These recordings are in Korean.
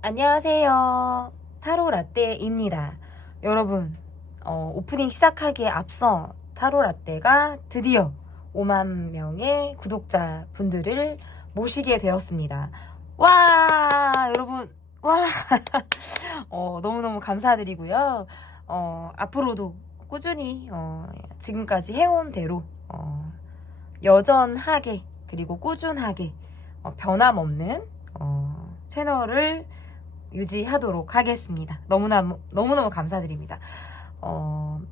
안녕하세요. 타로 라떼입니다. 여러분, 오프닝 시작하기에 앞서 타로 라떼가 드디어 5만 명의 구독자 분들을 모시게 되었습니다. 와, 여러분, 와, 너무너무 감사드리고요. 앞으로도 꾸준히, 지금까지 해온 대로, 여전하게, 그리고 꾸준하게, 변함없는, 채널을 유지하도록 하겠습니다. 너무너무 감사드립니다.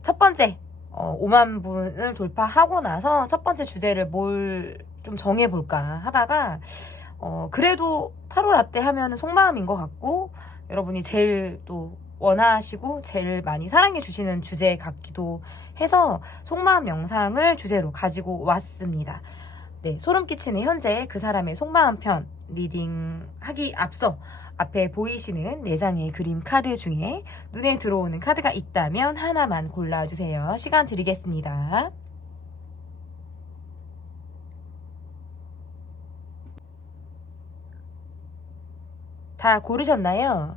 첫 번째, 5만 분을 돌파하고 나서 첫 번째 주제를 뭘 좀 정해볼까 하다가, 그래도 타로 라떼 하면 속마음인 것 같고, 여러분이 제일 또 원하시고 제일 많이 사랑해주시는 주제 같기도 해서 속마음 영상을 주제로 가지고 왔습니다. 네, 소름 끼치는 현재 그 사람의 속마음 편 리딩하기 앞서 앞에 보이시는 4장의 그림 카드 중에 눈에 들어오는 카드가 있다면 하나만 골라주세요. 시간 드리겠습니다. 다 고르셨나요?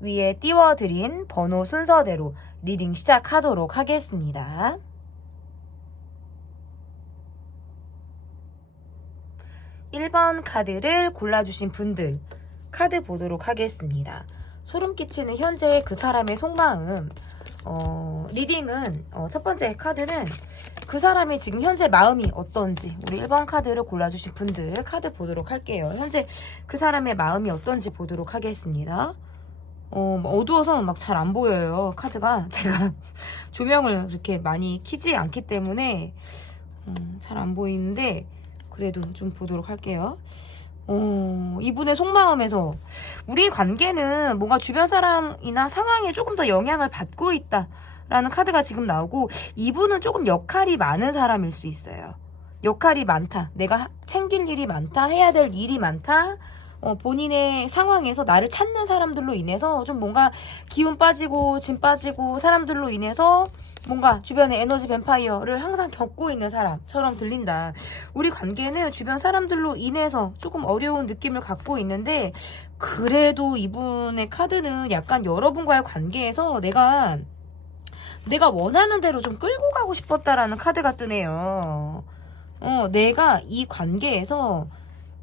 위에 띄워드린 번호 순서대로 리딩 시작하도록 하겠습니다. 1번 카드를 골라주신 분들 카드 보도록 하겠습니다. 소름 끼치는 현재 그 사람의 속마음. 리딩은 첫 번째 카드는 그 사람의 지금 현재 마음이 어떤지 우리 1번 카드를 골라주신 분들 카드 보도록 할게요. 현재 그 사람의 마음이 어떤지 보도록 하겠습니다. 어두워서 막 잘 안 보여요. 카드가 제가 조명을 그렇게 많이 켜지 않기 때문에 잘 안 보이는데 그래도 좀 보도록 할게요. 이분의 속마음에서 우리 관계는 뭔가 주변 사람이나 상황에 조금 더 영향을 받고 있다라는 카드가 지금 나오고, 이분은 조금 역할이 많은 사람일 수 있어요. 역할이 많다. 내가 챙길 일이 많다. 해야 될 일이 많다. 본인의 상황에서 나를 찾는 사람들로 인해서 좀 뭔가 기운 빠지고 짐 빠지고 사람들로 인해서 뭔가 주변에 에너지 뱀파이어를 항상 겪고 있는 사람처럼 들린다. 우리 관계는 주변 사람들로 인해서 조금 어려운 느낌을 갖고 있는데, 그래도 이분의 카드는 약간 여러분과의 관계에서 내가 원하는 대로 좀 끌고 가고 싶었다라는 카드가 뜨네요. 내가 이 관계에서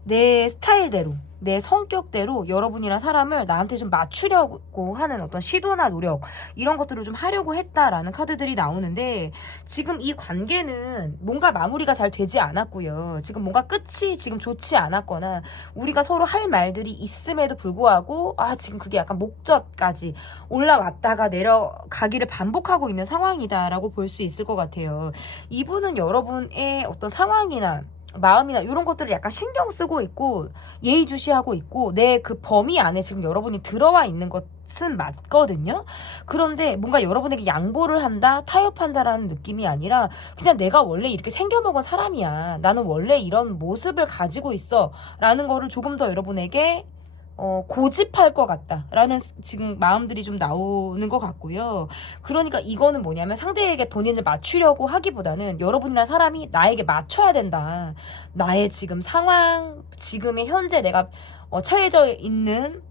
내 스타일대로, 내 성격대로 여러분이란 사람을 나한테 좀 맞추려고 하는 어떤 시도나 노력, 이런 것들을 좀 하려고 했다라는 카드들이 나오는데, 지금 이 관계는 뭔가 마무리가 잘 되지 않았고요. 지금 뭔가 끝이 지금 좋지 않았거나 우리가 서로 할 말들이 있음에도 불구하고 지금 그게 약간 목젖까지 올라왔다가 내려가기를 반복하고 있는 상황이다라고 볼 수 있을 것 같아요. 이분은 여러분의 어떤 상황이나 마음이나 이런 것들을 약간 신경 쓰고 있고 예의주시하고 있고 내 그 범위 안에 지금 여러분이 들어와 있는 것은 맞거든요. 그런데 뭔가 여러분에게 양보를 한다, 타협한다라는 느낌이 아니라 그냥 내가 원래 이렇게 생겨먹은 사람이야, 나는 원래 이런 모습을 가지고 있어 라는 거를 조금 더 여러분에게 고집할 것 같다라는 지금 마음들이 좀 나오는 것 같고요. 그러니까 이거는 뭐냐면 상대에게 본인을 맞추려고 하기보다는 여러분이란 사람이 나에게 맞춰야 된다. 나의 지금 상황, 지금의 현재 내가 처해져 있는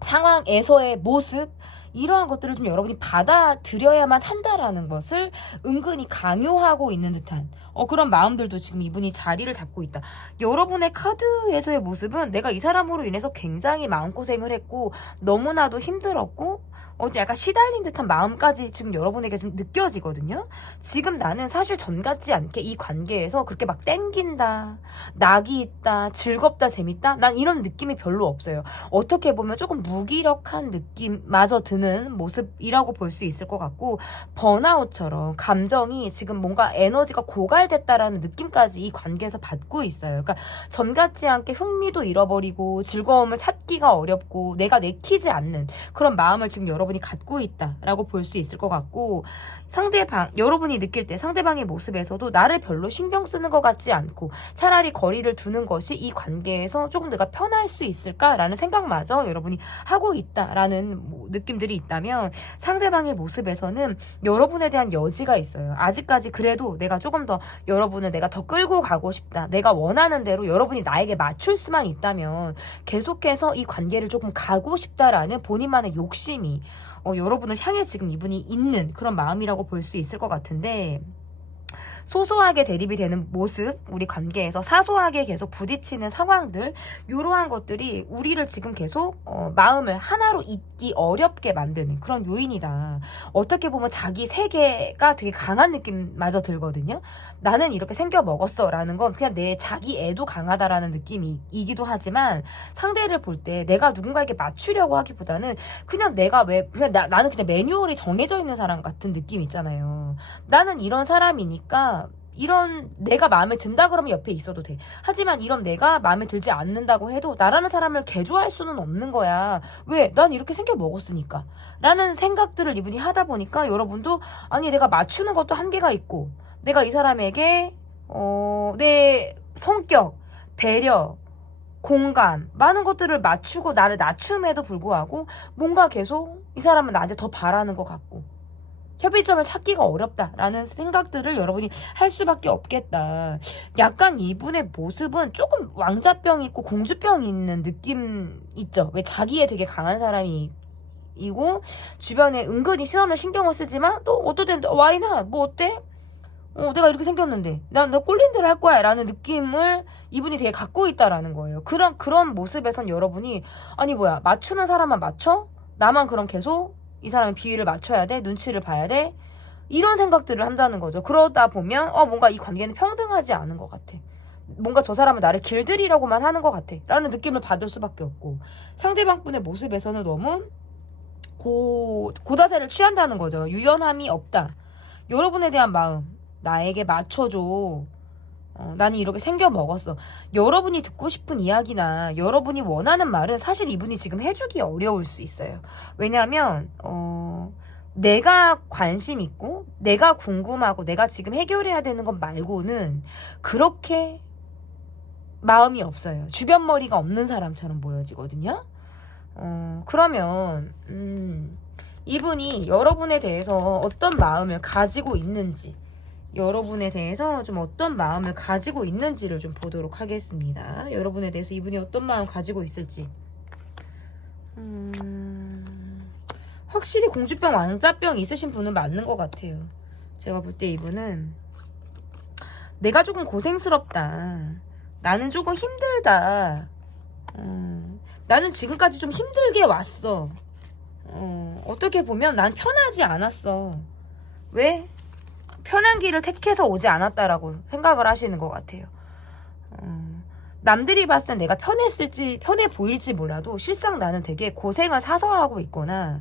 상황에서의 모습, 이러한 것들을 좀 여러분이 받아들여야만 한다라는 것을 은근히 강요하고 있는 듯한 그런 마음들도 지금 이분이 자리를 잡고 있다. 여러분의 카드에서의 모습은 내가 이 사람으로 인해서 굉장히 마음고생을 했고 너무나도 힘들었고 약간 시달린 듯한 마음까지 지금 여러분에게 좀 느껴지거든요. 지금 나는 사실 전 같지 않게 이 관계에서 그렇게 막 땡긴다, 낙이 있다, 즐겁다, 재밌다, 난 이런 느낌이 별로 없어요. 어떻게 보면 조금 무기력한 느낌마저 드는 모습이라고 볼 수 있을 것 같고, 번아웃처럼 감정이 지금 뭔가 에너지가 고갈됐다라는 느낌까지 이 관계에서 받고 있어요. 그러니까 전 같지 않게 흥미도 잃어버리고 즐거움을 찾기가 어렵고 내가 내키지 않는 그런 마음을 지금 여러분이 갖고 있다라고 볼 수 있을 것 같고, 여러분이 느낄 때 상대방의 모습에서도 나를 별로 신경 쓰는 것 같지 않고 차라리 거리를 두는 것이 이 관계에서 조금 내가 편할 수 있을까라는 생각마저 여러분이 하고 있다라는 느낌들이 있다면 상대방의 모습에서는 여러분에 대한 여지가 있어요. 아직까지 그래도 내가 조금 더 여러분을 내가 더 끌고 가고 싶다. 내가 원하는 대로 여러분이 나에게 맞출 수만 있다면 계속해서 이 관계를 조금 가고 싶다라는 본인만의 욕심이 여러분을 향해 지금 이분이 있는 그런 마음이라고 볼 수 있을 것 같은데, 소소하게 대립이 되는 모습, 우리 관계에서 사소하게 계속 부딪히는 상황들, 이러한 것들이 우리를 지금 계속 마음을 하나로 잇기 어렵게 만드는 그런 요인이다. 어떻게 보면 자기 세계가 되게 강한 느낌마저 들거든요. 나는 이렇게 생겨 먹었어 라는 건 그냥 내 자기 애도 강하다라는 느낌이기도 하지만, 상대를 볼 때 내가 누군가에게 맞추려고 하기보다는 그냥 내가 나는 그냥 매뉴얼이 정해져 있는 사람 같은 느낌 있잖아요. 나는 이런 사람이니까 이런 내가 마음에 든다 그러면 옆에 있어도 돼. 하지만 이런 내가 마음에 들지 않는다고 해도 나라는 사람을 개조할 수는 없는 거야. 왜? 난 이렇게 생겨 먹었으니까 라는 생각들을 이분이 하다 보니까, 여러분도 아니 내가 맞추는 것도 한계가 있고, 내가 이 사람에게 내 성격, 배려, 공감, 많은 것들을 맞추고 나를 낮춤에도 불구하고 뭔가 계속 이 사람은 나한테 더 바라는 것 같고 협의점을 찾기가 어렵다라는 생각들을 여러분이 할 수밖에 없겠다. 약간 이분의 모습은 조금 왕자병 있고 공주병 있는 느낌 있죠. 왜? 자기에 되게 강한 사람이고 주변에 은근히 시선을 신경을 쓰지만 또 어떨 땐 와이나 뭐 어때? 내가 이렇게 생겼는데 나 꼴린 대로 할 거야 라는 느낌을 이분이 되게 갖고 있다라는 거예요. 그런 모습에선 여러분이 아니 뭐야, 맞추는 사람만 맞춰? 나만 그럼 계속 이 사람의 비위를 맞춰야 돼? 눈치를 봐야 돼? 이런 생각들을 한다는 거죠. 그러다 보면 뭔가 이 관계는 평등하지 않은 것 같아. 뭔가 저 사람은 나를 길들이려고만 하는 것 같아 라는 느낌을 받을 수밖에 없고, 상대방 분의 모습에서는 너무 고다세를 취한다는 거죠. 유연함이 없다. 여러분에 대한 마음, 나에게 맞춰줘. 나는 이렇게 생겨 먹었어. 여러분이 듣고 싶은 이야기나 여러분이 원하는 말은 사실 이분이 지금 해주기 어려울 수 있어요. 왜냐하면 내가 관심 있고 내가 궁금하고 내가 지금 해결해야 되는 것 말고는 그렇게 마음이 없어요. 주변 머리가 없는 사람처럼 보여지거든요. 그러면 이분이 여러분에 대해서 어떤 마음을 가지고 있는지, 여러분에 대해서 좀 어떤 마음을 가지고 있는지를 좀 보도록 하겠습니다. 여러분에 대해서 이분이 어떤 마음 가지고 있을지. 확실히 공주병, 왕자병 있으신 분은 맞는 것 같아요. 제가 볼 때 이분은 내가 조금 고생스럽다. 나는 조금 힘들다. 나는 지금까지 좀 힘들게 왔어. 어떻게 보면 난 편하지 않았어. 왜? 편한 길을 택해서 오지 않았다라고 생각을 하시는 것 같아요. 남들이 봤을 땐 내가 편해 보일지 몰라도 실상 나는 되게 고생을 사서 하고 있거나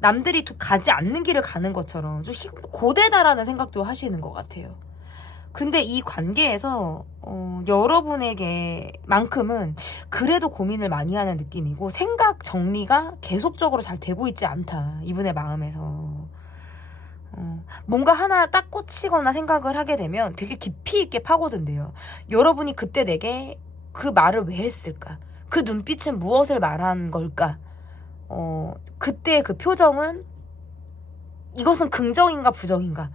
남들이 가지 않는 길을 가는 것처럼 좀 고되다라는 생각도 하시는 것 같아요. 근데 이 관계에서 여러분에게만큼은 그래도 고민을 많이 하는 느낌이고, 생각 정리가 계속적으로 잘 되고 있지 않다, 이분의 마음에서. 뭔가 하나 딱 꽂히거나 생각을 하게 되면 되게 깊이 있게 파고든대요. 여러분이 그때 내게 그 말을 왜 했을까? 그 눈빛은 무엇을 말한 걸까? 그때 그 표정은 이것은 긍정인가 부정인가?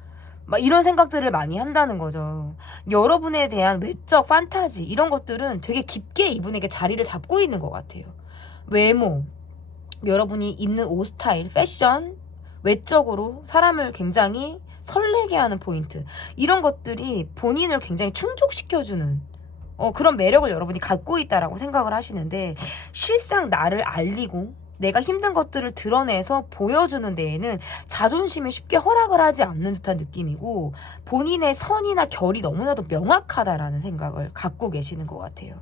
막 이런 생각들을 많이 한다는 거죠. 여러분에 대한 외적 판타지 이런 것들은 되게 깊게 이분에게 자리를 잡고 있는 것 같아요. 외모, 여러분이 입는 옷 스타일, 패션, 외적으로 사람을 굉장히 설레게 하는 포인트, 이런 것들이 본인을 굉장히 충족시켜주는 그런 매력을 여러분이 갖고 있다라고 생각을 하시는데, 실상 나를 알리고 내가 힘든 것들을 드러내서 보여주는 데에는 자존심에 쉽게 허락을 하지 않는 듯한 느낌이고, 본인의 선이나 결이 너무나도 명확하다라는 생각을 갖고 계시는 것 같아요.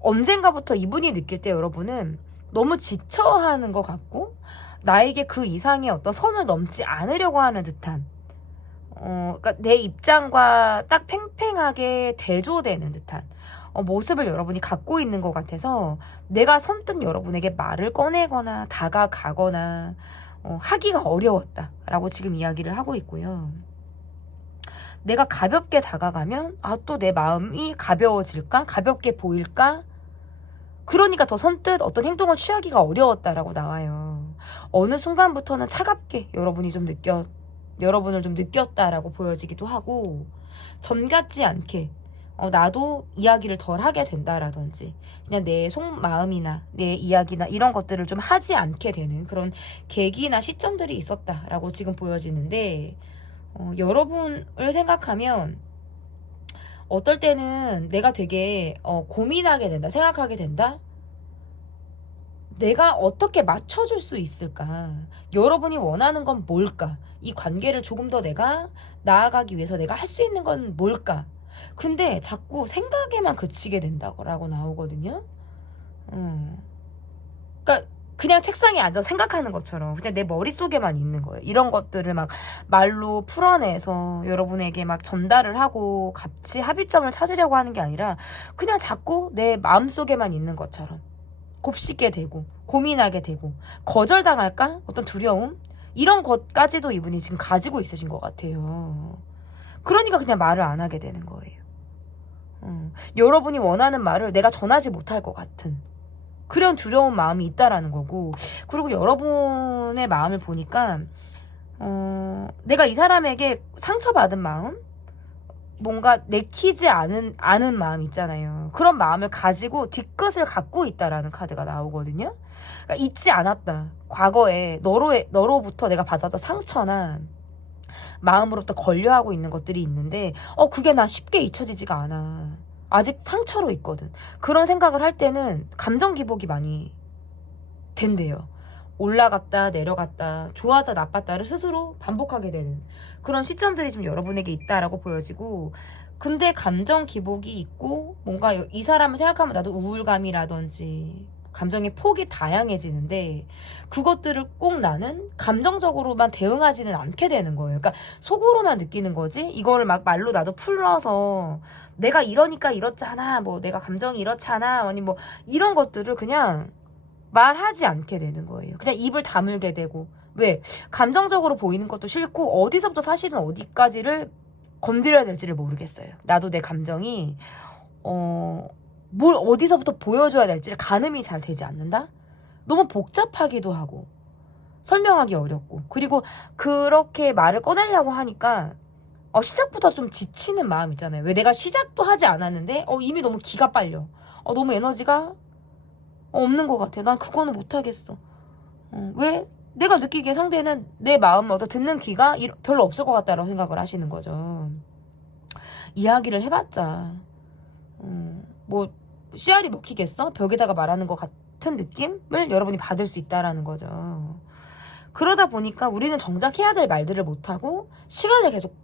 언젠가부터 이분이 느낄 때 여러분은 너무 지쳐하는 것 같고, 나에게 그 이상의 어떤 선을 넘지 않으려고 하는 듯한, 그러니까 내 입장과 딱 팽팽하게 대조되는 듯한 모습을 여러분이 갖고 있는 것 같아서, 내가 선뜻 여러분에게 말을 꺼내거나 다가가거나 하기가 어려웠다라고 지금 이야기를 하고 있고요. 내가 가볍게 다가가면 또 내 마음이 가벼워질까? 가볍게 보일까? 그러니까 더 선뜻 어떤 행동을 취하기가 어려웠다라고 나와요. 어느 순간부터는 차갑게 여러분을 좀 느꼈다라고 보여지기도 하고, 전 같지 않게 나도 이야기를 덜 하게 된다라든지, 그냥 내 속마음이나 내 이야기나 이런 것들을 좀 하지 않게 되는 그런 계기나 시점들이 있었다라고 지금 보여지는데, 여러분을 생각하면 어떨 때는 내가 되게 고민하게 된다, 생각하게 된다. 내가 어떻게 맞춰줄 수 있을까? 여러분이 원하는 건 뭘까? 이 관계를 조금 더 내가 나아가기 위해서 내가 할 수 있는 건 뭘까? 근데 자꾸 생각에만 그치게 된다고 나오거든요. 그러니까 그냥 책상에 앉아서 생각하는 것처럼 그냥 내 머릿속에만 있는 거예요. 이런 것들을 막 말로 풀어내서 여러분에게 막 전달을 하고 같이 합의점을 찾으려고 하는 게 아니라 그냥 자꾸 내 마음속에만 있는 것처럼 곱씹게 되고 고민하게 되고 거절당할까? 어떤 두려움? 이런 것까지도 이분이 지금 가지고 있으신 것 같아요. 그러니까 그냥 말을 안 하게 되는 거예요. 여러분이 원하는 말을 내가 전하지 못할 것 같은 그런 두려운 마음이 있다라는 거고, 그리고 여러분의 마음을 보니까 내가 이 사람에게 상처받은 마음, 뭔가 내키지 않은 마음 있잖아요. 그런 마음을 가지고 뒤끝을 갖고 있다라는 카드가 나오거든요. 그러니까 잊지 않았다. 과거에 너로부터 내가 받았던 상처나 마음으로부터 걸려하고 있는 것들이 있는데 그게 나 쉽게 잊혀지지가 않아. 아직 상처로 있거든. 그런 생각을 할 때는 감정 기복이 많이 된대요. 올라갔다 내려갔다 좋았다 나빴다를 스스로 반복하게 되는 그런 시점들이 좀 여러분에게 있다라고 보여지고, 근데 감정 기복이 있고 뭔가 이 사람을 생각하면 나도 우울감이라든지 감정의 폭이 다양해지는데, 그것들을 꼭 나는 감정적으로만 대응하지는 않게 되는 거예요. 그러니까 속으로만 느끼는 거지, 이거를 막 말로 나도 풀어서 내가 이러니까 이렇잖아, 뭐 내가 감정이 이렇잖아, 아니 뭐 이런 것들을 그냥 말하지 않게 되는 거예요. 그냥 입을 다물게 되고. 왜? 감정적으로 보이는 것도 싫고 어디서부터 사실은 어디까지를 건드려야 될지를 모르겠어요. 나도 내 감정이 뭘 어디서부터 보여줘야 될지를 가늠이 잘 되지 않는다? 너무 복잡하기도 하고 설명하기 어렵고, 그리고 그렇게 말을 꺼내려고 하니까 시작부터 좀 지치는 마음 있잖아요. 왜? 내가 시작도 하지 않았는데 이미 너무 기가 빨려. 너무 에너지가 없는 것 같아. 난 그거는 못하겠어. 왜? 내가 느끼기에 상대는 내 마음을 듣는 귀가 별로 없을 것 같다라고 생각을 하시는 거죠. 이야기를 해봤자 뭐 씨알이 먹히겠어? 벽에다가 말하는 것 같은 느낌을 여러분이 받을 수 있다라는 거죠. 그러다 보니까 우리는 정작 해야 될 말들을 못하고 시간을 계속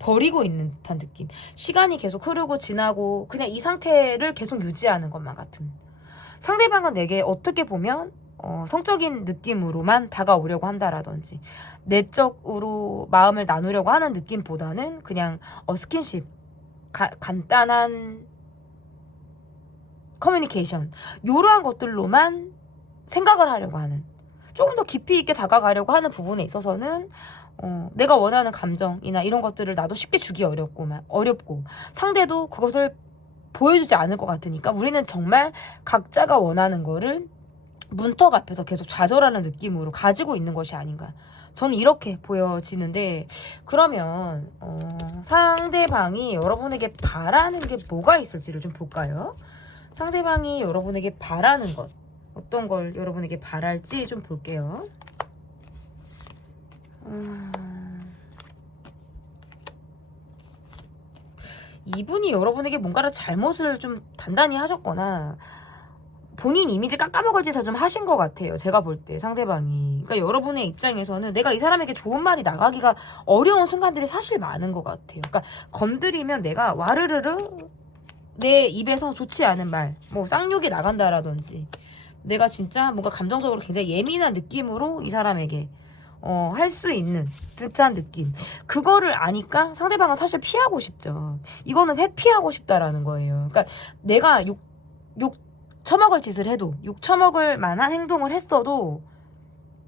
버리고 있는 듯한 느낌. 시간이 계속 흐르고 지나고 그냥 이 상태를 계속 유지하는 것만 같은. 상대방은 내게 어떻게 보면 성적인 느낌으로만 다가오려고 한다라든지 내적으로 마음을 나누려고 하는 느낌보다는 그냥 스킨십, 간단한 커뮤니케이션, 이러한 것들로만 생각을 하려고 하는, 조금 더 깊이 있게 다가가려고 하는 부분에 있어서는 내가 원하는 감정이나 이런 것들을 나도 쉽게 주기 어렵고 상대도 그것을 보여주지 않을 것 같으니까 우리는 정말 각자가 원하는 거를 문턱 앞에서 계속 좌절하는 느낌으로 가지고 있는 것이 아닌가, 저는 이렇게 보여지는데, 그러면 상대방이 여러분에게 바라는 게 뭐가 있을지를 좀 볼까요? 상대방이 여러분에게 바라는 것, 어떤 걸 여러분에게 바랄지 좀 볼게요. 이분이 여러분에게 뭔가를 잘못을 좀 단단히 하셨거나 본인 이미지 깎아먹을 짓을 좀 하신 것 같아요. 제가 볼 때 상대방이. 그러니까 여러분의 입장에서는 내가 이 사람에게 좋은 말이 나가기가 어려운 순간들이 사실 많은 것 같아요. 그러니까 건드리면 내가 와르르르 내 입에서 좋지 않은 말, 뭐 쌍욕이 나간다라든지, 내가 진짜 뭔가 감정적으로 굉장히 예민한 느낌으로 이 사람에게 할 수 있는 듯한 느낌. 그거를 아니까 상대방은 사실 피하고 싶죠. 이거는 회피하고 싶다라는 거예요. 그러니까 내가 욕 처먹을 짓을 해도, 욕 처먹을 만한 행동을 했어도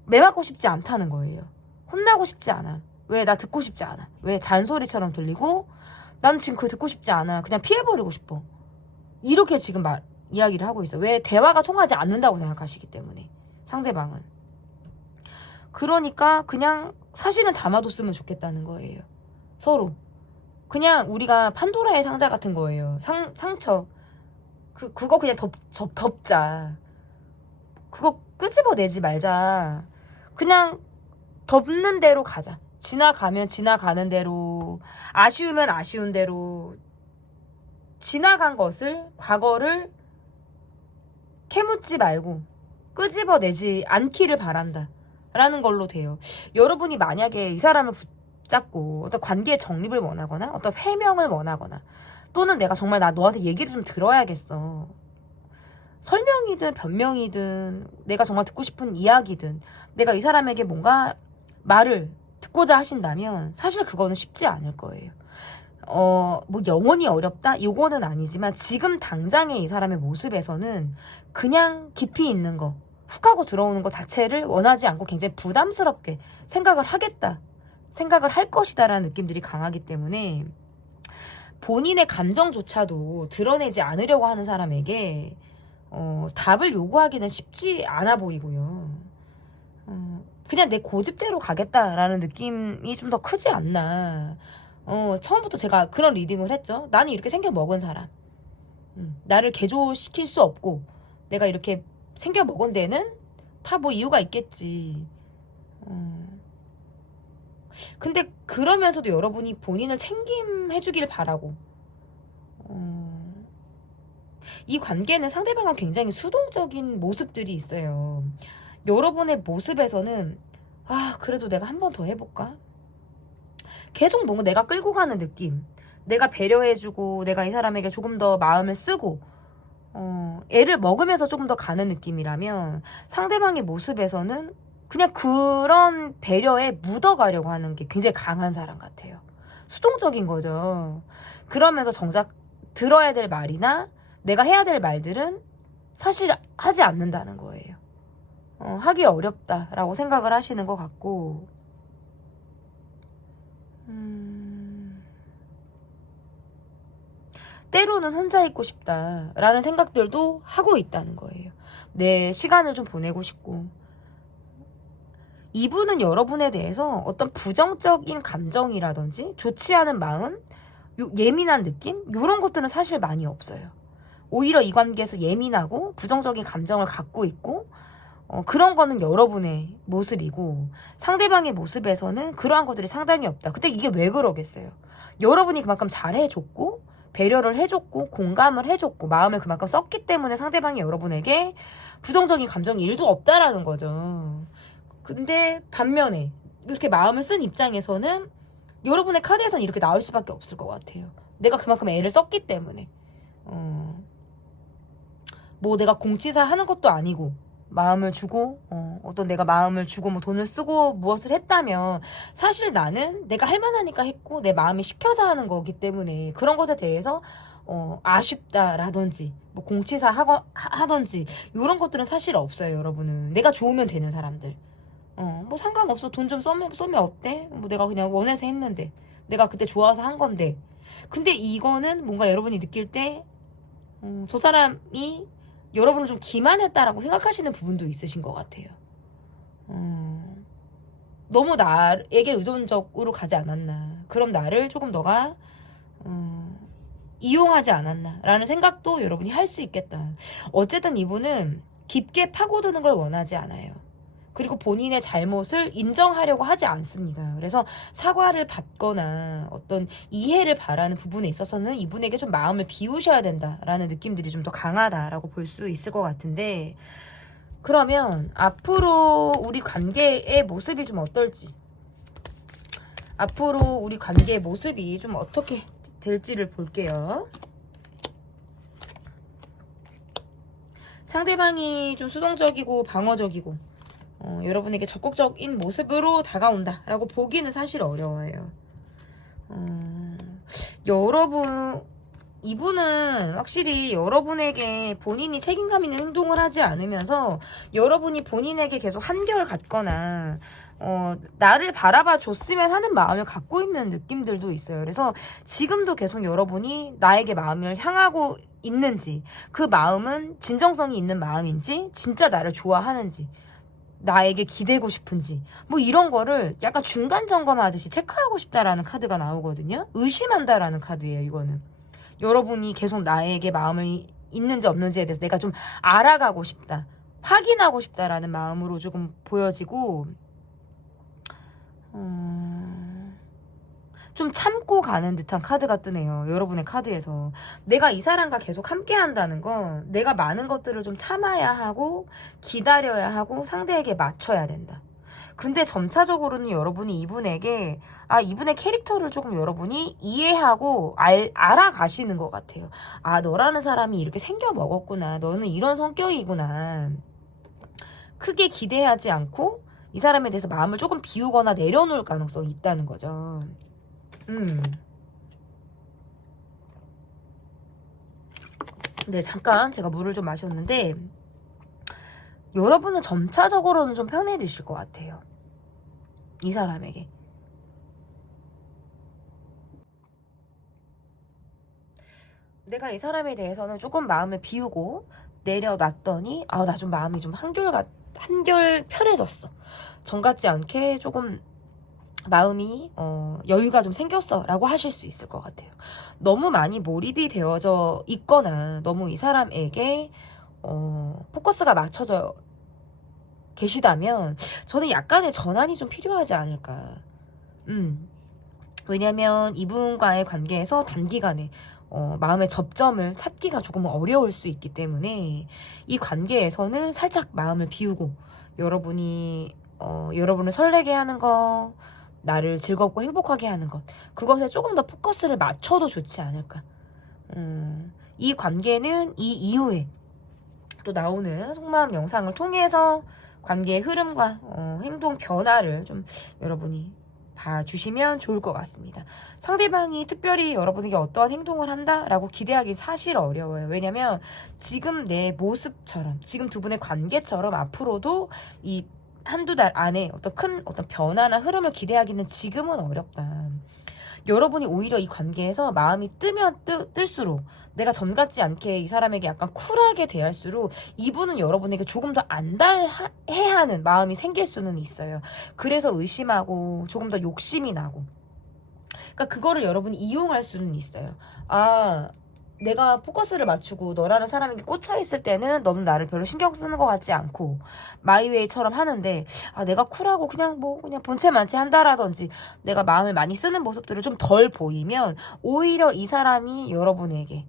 매맞고 싶지 않다는 거예요. 혼나고 싶지 않아. 왜? 나 듣고 싶지 않아. 왜? 잔소리처럼 들리고 나는 지금 그거 듣고 싶지 않아. 그냥 피해버리고 싶어. 이렇게 지금 이야기를 하고 있어. 왜? 대화가 통하지 않는다고 생각하시기 때문에. 상대방은. 그러니까 그냥 사실은 담아뒀으면 좋겠다는 거예요. 서로. 그냥 우리가 판도라의 상자 같은 거예요. 상처. 그거 그냥 덮자. 그거 끄집어내지 말자. 그냥 덮는 대로 가자. 지나가면 지나가는 대로, 아쉬우면 아쉬운 대로, 지나간 것을, 과거를 캐묻지 말고 끄집어내지 않기를 바란다 라는 걸로 돼요. 여러분이 만약에 이 사람을 붙잡고 어떤 관계의 정립을 원하거나 어떤 해명을 원하거나, 또는 내가 정말 나 너한테 얘기를 좀 들어야겠어, 설명이든 변명이든 내가 정말 듣고 싶은 이야기든 내가 이 사람에게 뭔가 말을 듣고자 하신다면 사실 그거는 쉽지 않을 거예요. 뭐 영원히 어렵다? 이거는 아니지만 지금 당장의 이 사람의 모습에서는 그냥 깊이 있는 거, 훅 하고 들어오는 거 자체를 원하지 않고 굉장히 부담스럽게 생각을 하겠다, 생각을 할 것이다 라는 느낌들이 강하기 때문에 본인의 감정조차도 드러내지 않으려고 하는 사람에게 답을 요구하기는 쉽지 않아 보이고요. 그냥 내 고집대로 가겠다라는 느낌이 좀 더 크지 않나. 처음부터 제가 그런 리딩을 했죠. 나는 이렇게 생겨 먹은 사람. 나를 개조시킬 수 없고 내가 이렇게 생겨 먹은 데는 다 뭐 이유가 있겠지. 근데 그러면서도 여러분이 본인을 챙김해주길 바라고, 이 관계는 상대방은 굉장히 수동적인 모습들이 있어요. 여러분의 모습에서는 그래도 내가 한 번 더 해볼까? 계속 뭔가 내가 끌고 가는 느낌, 내가 배려해주고 내가 이 사람에게 조금 더 마음을 쓰고 애를 먹으면서 조금 더 가는 느낌이라면, 상대방의 모습에서는 그냥 그런 배려에 묻어가려고 하는 게 굉장히 강한 사람 같아요. 수동적인 거죠. 그러면서 정작 들어야 될 말이나 내가 해야 될 말들은 사실 하지 않는다는 거예요. 하기 어렵다라고 생각을 하시는 것 같고, 때로는 혼자 있고 싶다라는 생각들도 하고 있다는 거예요. 내 시간을 좀 보내고 싶고. 이분은 여러분에 대해서 어떤 부정적인 감정이라든지 좋지 않은 마음, 예민한 느낌, 이런 것들은 사실 많이 없어요. 오히려 이 관계에서 예민하고 부정적인 감정을 갖고 있고, 그런 거는 여러분의 모습이고, 상대방의 모습에서는 그러한 것들이 상당히 없다. 근데 이게 왜 그러겠어요? 여러분이 그만큼 잘해줬고 배려를 해줬고 공감을 해줬고 마음을 그만큼 썼기 때문에 상대방이 여러분에게 부정적인 감정이 1도 없다라는 거죠. 근데 반면에 이렇게 마음을 쓴 입장에서는 여러분의 카드에서는 이렇게 나올 수밖에 없을 것 같아요. 내가 그만큼 애를 썼기 때문에. 뭐 내가 공치사 하는 것도 아니고 마음을 주고 어떤 내가 마음을 주고 뭐 돈을 쓰고 무엇을 했다면 사실 나는 내가 할 만하니까 했고 내 마음이 시켜서 하는 거기 때문에 그런 것에 대해서 아쉽다라든지 뭐 공치사 하던지 이런 것들은 사실 없어요. 여러분은 내가 좋으면 되는 사람들, 뭐 상관없어, 돈 좀 쏘면 어때? 뭐 내가 그냥 원해서 했는데, 내가 그때 좋아서 한 건데. 근데 이거는 뭔가 여러분이 느낄 때 저 사람이 여러분을 좀 기만했다라고 생각하시는 부분도 있으신 것 같아요. 너무 나에게 의존적으로 가지 않았나, 그럼 나를 조금 너가 이용하지 않았나 라는 생각도 여러분이 할 수 있겠다. 어쨌든 이분은 깊게 파고드는 걸 원하지 않아요. 그리고 본인의 잘못을 인정하려고 하지 않습니다. 그래서 사과를 받거나 어떤 이해를 바라는 부분에 있어서는 이분에게 좀 마음을 비우셔야 된다라는 느낌들이 좀 더 강하다라고 볼 수 있을 것 같은데, 그러면 앞으로 우리 관계의 모습이 좀 어떨지, 앞으로 우리 관계의 모습이 좀 어떻게 될지를 볼게요. 상대방이 좀 수동적이고 방어적이고 여러분에게 적극적인 모습으로 다가온다 라고 보기는 사실 어려워요. 이분은 확실히 여러분에게 본인이 책임감 있는 행동을 하지 않으면서 여러분이 본인에게 계속 한결 같거나 나를 바라봐 줬으면 하는 마음을 갖고 있는 느낌들도 있어요. 그래서 지금도 계속 여러분이 나에게 마음을 향하고 있는지, 그 마음은 진정성이 있는 마음인지, 진짜 나를 좋아하는지, 나에게 기대고 싶은지, 뭐 이런 거를 약간 중간 점검하듯이 체크하고 싶다라는 카드가 나오거든요. 의심한다라는 카드예요, 이거는. 여러분이 계속 나에게 마음을 있는지 없는지에 대해서 내가 좀 알아가고 싶다, 확인하고 싶다라는 마음으로 조금 보여지고, 좀 참고 가는 듯한 카드가 뜨네요. 여러분의 카드에서. 내가 이 사람과 계속 함께 한다는 건 내가 많은 것들을 좀 참아야 하고 기다려야 하고 상대에게 맞춰야 된다. 근데 점차적으로는 여러분이 이분에게 이분의 캐릭터를 조금 여러분이 이해하고 알아가시는 것 같아요. 너라는 사람이 이렇게 생겨 먹었구나. 너는 이런 성격이구나. 크게 기대하지 않고 이 사람에 대해서 마음을 조금 비우거나 내려놓을 가능성이 있다는 거죠. 네, 잠깐 제가 물을 좀 마셨는데 여러분은 점차적으로는 좀 편해지실 것 같아요. 이 사람에게. 내가 이 사람에 대해서는 조금 마음을 비우고 내려놨더니 나 좀 마음이 좀 한결 편해졌어. 전 같지 않게 조금 마음이 여유가 좀 생겼어 라고 하실 수 있을 것 같아요. 너무 많이 몰입이 되어져 있거나 너무 이 사람에게 포커스가 맞춰져 계시다면 저는 약간의 전환이 좀 필요하지 않을까. 왜냐면 이분과의 관계에서 단기간에 마음의 접점을 찾기가 조금 어려울 수 있기 때문에 이 관계에서는 살짝 마음을 비우고 여러분을 설레게 하는 거, 나를 즐겁고 행복하게 하는 것, 그것에 조금 더 포커스를 맞춰도 좋지 않을까. 이 관계는 이 이후에 또 나오는 속마음 영상을 통해서 관계의 흐름과 행동 변화를 좀 여러분이 봐주시면 좋을 것 같습니다. 상대방이 특별히 여러분에게 어떠한 행동을 한다라고 기대하기 사실 어려워요. 왜냐면 지금 내 모습처럼, 지금 두 분의 관계처럼 앞으로도 이 한두 달 안에 어떤 변화나 흐름을 기대하기는 지금은 어렵다. 여러분이 오히려 이 관계에서 마음이 뜨면 뜰수록 내가 전 같지 않게 이 사람에게 약간 쿨하게 대할수록 이분은 여러분에게 조금 더 안달해야 하는 마음이 생길 수는 있어요. 그래서 의심하고 조금 더 욕심이 나고, 그러니까 그거를 여러분이 이용할 수는 있어요. 내가 포커스를 맞추고 너라는 사람에게 꽂혀있을 때는 너는 나를 별로 신경 쓰는 것 같지 않고 마이웨이처럼 하는데 내가 쿨하고 그냥 본체 만체 한다라든지 내가 마음을 많이 쓰는 모습들을 좀 덜 보이면 오히려 이 사람이 여러분에게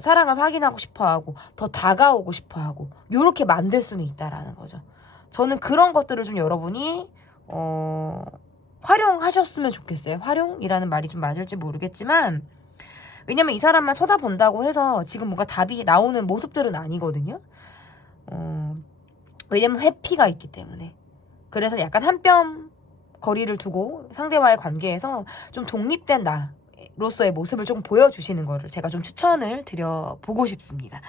사랑을 확인하고 싶어하고 더 다가오고 싶어하고 요렇게 만들 수는 있다라는 거죠. 저는 그런 것들을 좀 여러분이 활용하셨으면 좋겠어요. 활용이라는 말이 좀 맞을지 모르겠지만, 왜냐면 이 사람만 쳐다본다고 해서 지금 뭔가 답이 나오는 모습들은 아니거든요. 왜냐면 회피가 있기 때문에. 그래서 약간 한 뼘 거리를 두고 상대와의 관계에서 좀 독립된 나로서의 모습을 조금 보여주시는 거를 제가 좀 추천을 드려보고 싶습니다.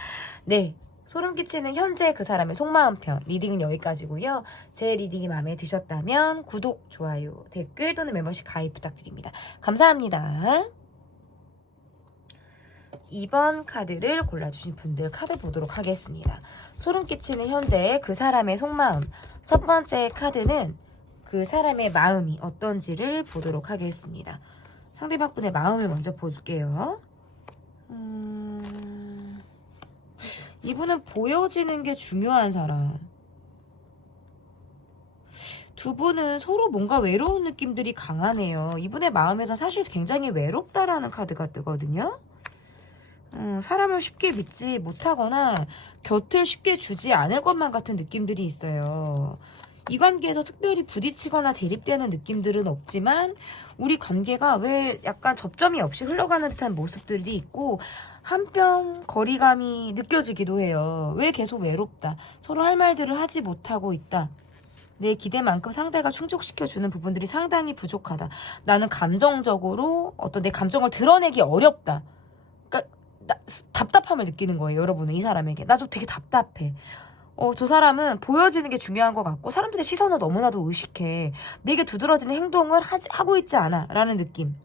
네. 소름 끼치는 현재 그 사람의 속마음 편 리딩은 여기까지고요. 제 리딩이 마음에 드셨다면 구독, 좋아요, 댓글 또는 멤버십 가입 부탁드립니다. 감사합니다. 2번 카드를 골라주신 분들 카드 보도록 하겠습니다. 소름 끼치는 현재 그 사람의 속마음. 첫 번째 카드는 그 사람의 마음이 어떤지를 보도록 하겠습니다. 상대방 분의 마음을 먼저 볼게요. 이분은 보여지는 게 중요한 사람. 두 분은 서로 뭔가 외로운 느낌들이 강하네요. 이분의 마음에서 사실 굉장히 외롭다라는 카드가 뜨거든요. 사람을 쉽게 믿지 못하거나 곁을 쉽게 주지 않을 것만 같은 느낌들이 있어요. 이 관계에서 특별히 부딪히거나 대립되는 느낌들은 없지만 우리 관계가 왜 약간 접점이 없이 흘러가는 듯한 모습들이 있고 한뼘 거리감이 느껴지기도 해요. 왜 계속 외롭다. 서로 할 말들을 하지 못하고 있다. 내 기대만큼 상대가 충족시켜주는 부분들이 상당히 부족하다. 나는 감정적으로 내 감정을 드러내기 어렵다. 그러니까 답답함을 느끼는 거예요. 여러분은 이 사람에게. 나 좀 되게 답답해. 저 사람은 보여지는 게 중요한 것 같고 사람들의 시선을 너무나도 의식해. 내게 두드러지는 행동을 하고 있지 않아 라는 느낌.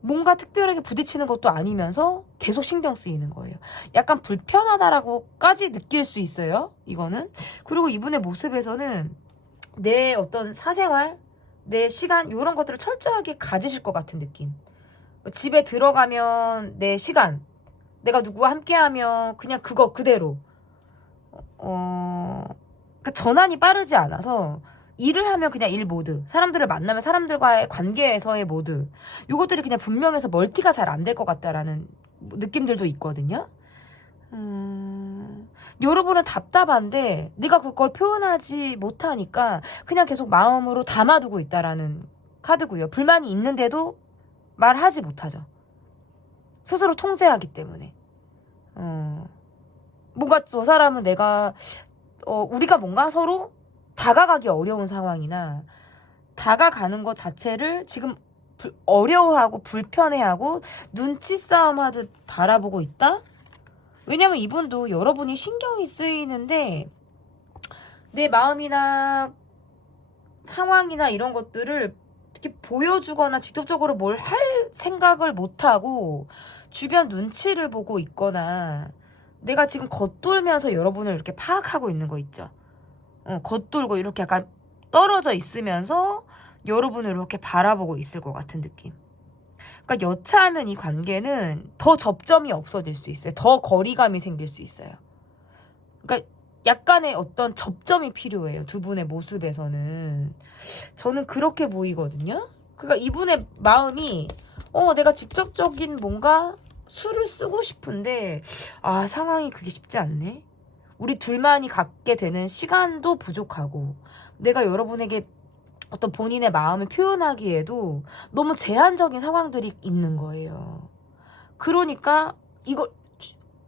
뭔가 특별하게 부딪히는 것도 아니면서 계속 신경 쓰이는 거예요. 약간 불편하다라고까지 느낄 수 있어요. 이거는. 그리고 이분의 모습에서는 내 어떤 사생활, 내 시간 이런 것들을 철저하게 가지실 것 같은 느낌. 집에 들어가면 내 시간, 내가 누구와 함께하면 그냥 그거 그대로. 그러니까 전환이 빠르지 않아서 일을 하면 그냥 일 모드, 사람들을 만나면 사람들과의 관계에서의 모드, 요것들이 그냥 분명해서 멀티가 잘 안 될 것 같다라는 느낌들도 있거든요. 여러분은 답답한데 내가 그걸 표현하지 못하니까 그냥 계속 마음으로 담아두고 있다라는 카드고요. 불만이 있는데도 말하지 못하죠. 스스로 통제하기 때문에. 뭔가 저 사람은 우리가 뭔가 서로 다가가기 어려운 상황이나 다가가는 것 자체를 지금 어려워하고 불편해하고 눈치 싸움 하듯 바라보고 있다? 왜냐면 이분도 여러분이 신경이 쓰이는데 내 마음이나 상황이나 이런 것들을 이렇게 보여주거나 직접적으로 뭘 할 생각을 못하고 주변 눈치를 보고 있거나 내가 지금 겉돌면서 여러분을 이렇게 파악하고 있는 거 있죠. 겉돌고 이렇게 약간 떨어져 있으면서 여러분을 이렇게 바라보고 있을 것 같은 느낌. 그러니까 여차하면 이 관계는 더 접점이 없어질 수 있어요. 더 거리감이 생길 수 있어요. 그러니까 약간의 어떤 접점이 필요해요. 두 분의 모습에서는. 저는 그렇게 보이거든요. 그러니까 이분의 마음이 내가 직접적인 뭔가 수를 쓰고 싶은데 상황이 그게 쉽지 않네. 우리 둘만이 갖게 되는 시간도 부족하고 내가 여러분에게 어떤 본인의 마음을 표현하기에도 너무 제한적인 상황들이 있는 거예요. 그러니까 이거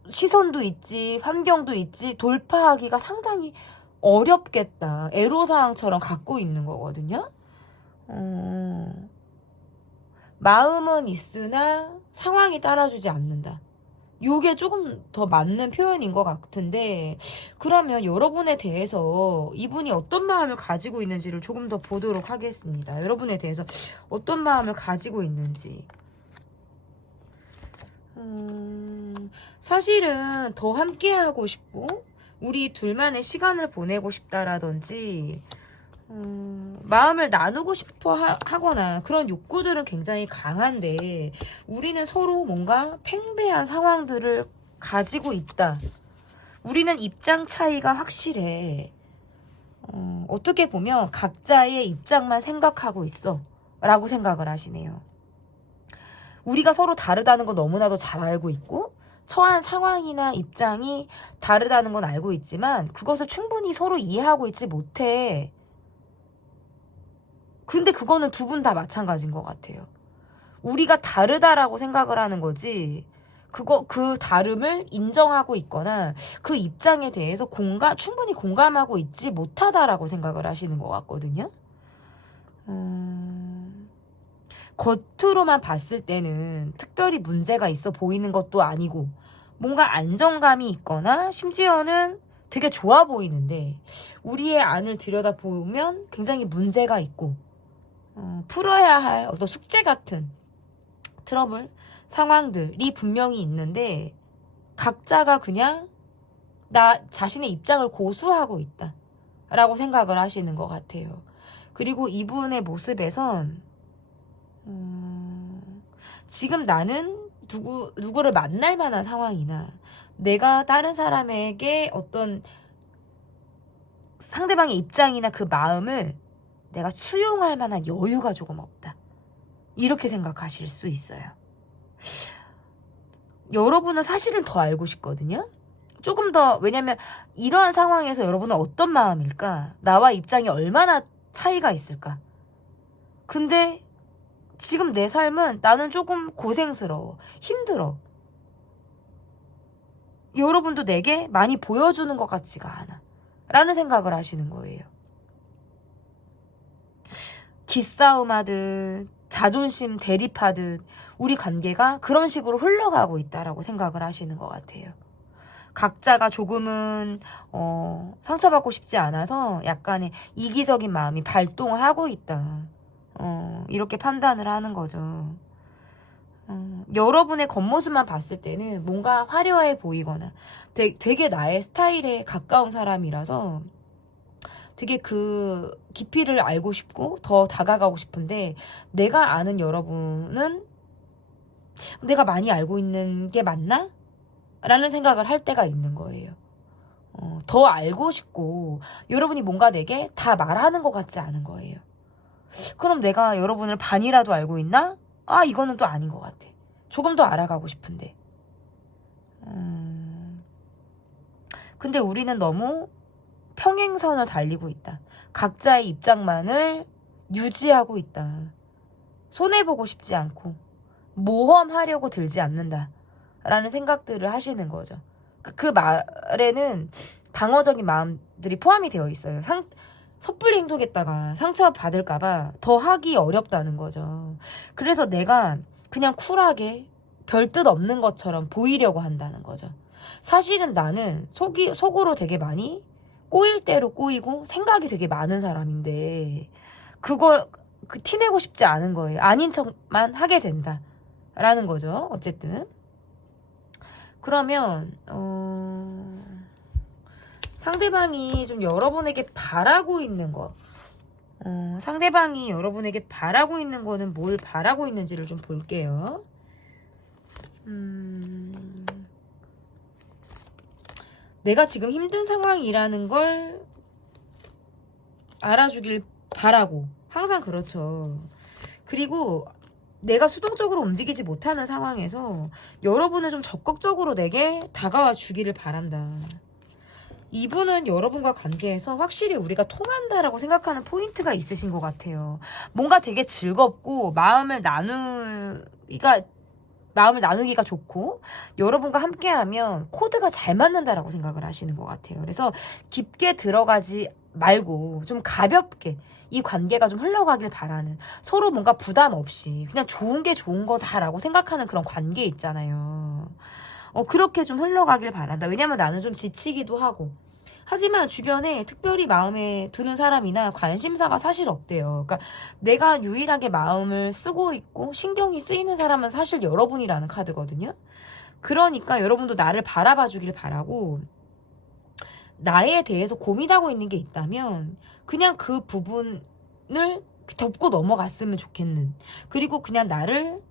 시선도 있지 환경도 있지 돌파하기가 상당히 어렵겠다. 애로사항처럼 갖고 있는 거거든요. 마음은 있으나 상황이 따라주지 않는다. 요게 조금 더 맞는 표현인 것 같은데 그러면 여러분에 대해서 이분이 어떤 마음을 가지고 있는지를 조금 더 보도록 하겠습니다. 여러분에 대해서 어떤 마음을 가지고 있는지. 사실은 더 함께하고 싶고 우리 둘만의 시간을 보내고 싶다라든지 마음을 나누고 싶어 하거나 그런 욕구들은 굉장히 강한데 우리는 서로 뭔가 팽배한 상황들을 가지고 있다. 우리는 입장 차이가 확실해. 어떻게 보면 각자의 입장만 생각하고 있어 라고 생각을 하시네요. 우리가 서로 다르다는 거 너무나도 잘 알고 있고 처한 상황이나 입장이 다르다는 건 알고 있지만 그것을 충분히 서로 이해하고 있지 못해. 근데 그거는 두 분 다 마찬가지인 것 같아요. 우리가 다르다라고 생각을 하는 거지 그 다름을 인정하고 있거나 그 입장에 대해서 충분히 공감하고 있지 못하다라고 생각을 하시는 것 같거든요. 겉으로만 봤을 때는 특별히 문제가 있어 보이는 것도 아니고 뭔가 안정감이 있거나 심지어는 되게 좋아 보이는데 우리의 안을 들여다보면 굉장히 문제가 있고 풀어야 할 어떤 숙제 같은 트러블, 상황들이 분명히 있는데 각자가 그냥 나 자신의 입장을 고수하고 있다 라고 생각을 하시는 것 같아요. 그리고 이분의 모습에선 지금 나는 누구를 만날 만한 상황이나 내가 다른 사람에게 어떤 상대방의 입장이나 그 마음을 내가 수용할 만한 여유가 조금 없다. 이렇게 생각하실 수 있어요. 여러분은 사실은 더 알고 싶거든요. 조금 더, 왜냐면 이러한 상황에서 여러분은 어떤 마음일까? 나와 입장이 얼마나 차이가 있을까? 근데 지금 내 삶은 나는 조금 고생스러워. 힘들어. 여러분도 내게 많이 보여주는 것 같지가 않아. 라는 생각을 하시는 거예요. 기싸움하듯 자존심 대립하듯 우리 관계가 그런 식으로 흘러가고 있다라고 생각을 하시는 것 같아요. 각자가 조금은 상처받고 싶지 않아서 약간의 이기적인 마음이 발동을 하고 있다. 이렇게 판단을 하는 거죠. 여러분의 겉모습만 봤을 때는 뭔가 화려해 보이거나 되게 나의 스타일에 가까운 사람이라서 되게 그 깊이를 알고 싶고 더 다가가고 싶은데, 내가 아는 여러분은 내가 많이 알고 있는 게 맞나? 라는 생각을 할 때가 있는 거예요. 더 알고 싶고 여러분이 뭔가 내게 다 말하는 것 같지 않은 거예요. 그럼 내가 여러분을 반이라도 알고 있나? 아, 이거는 또 아닌 것 같아. 조금 더 알아가고 싶은데. 근데 우리는 너무 평행선을 달리고 있다. 각자의 입장만을 유지하고 있다. 손해보고 싶지 않고 모험하려고 들지 않는다. 라는 생각들을 하시는 거죠. 그 말에는 방어적인 마음들이 포함이 되어 있어요. 섣불리 행동했다가 상처받을까봐 더 하기 어렵다는 거죠. 그래서 내가 그냥 쿨하게 별뜻 없는 것처럼 보이려고 한다는 거죠. 사실은 나는 속으로 되게 많이 꼬일 대로 꼬이고 생각이 되게 많은 사람인데, 그걸 티내고 싶지 않은 거예요. 아닌 척만 하게 된다라는 거죠. 어쨌든 그러면 상대방이 좀 여러분에게 바라고 있는 거, 상대방이 여러분에게 바라고 있는 거는 뭘 바라고 있는지를 좀 볼게요. 내가 지금 힘든 상황이라는 걸 알아주길 바라고, 항상 그렇죠. 그리고 내가 수동적으로 움직이지 못하는 상황에서 여러분은 좀 적극적으로 내게 다가와 주기를 바란다. 이분은 여러분과 관계에서 확실히 우리가 통한다라고 생각하는 포인트가 있으신 것 같아요. 뭔가 되게 즐겁고 마음을 나누기가 좋고 여러분과 함께하면 코드가 잘 맞는다라고 생각을 하시는 것 같아요. 그래서 깊게 들어가지 말고 좀 가볍게 이 관계가 좀 흘러가길 바라는, 서로 뭔가 부담 없이 그냥 좋은 게 좋은 거다라고 생각하는 그런 관계 있잖아요. 그렇게 좀 흘러가길 바란다. 왜냐면 나는 좀 지치기도 하고, 하지만 주변에 특별히 마음에 두는 사람이나 관심사가 사실 없대요. 그러니까 내가 유일하게 마음을 쓰고 있고 신경이 쓰이는 사람은 사실 여러분이라는 카드거든요. 그러니까 여러분도 나를 바라봐 주길 바라고, 나에 대해서 고민하고 있는 게 있다면 그냥 그 부분을 덮고 넘어갔으면 좋겠는, 그리고 그냥 나를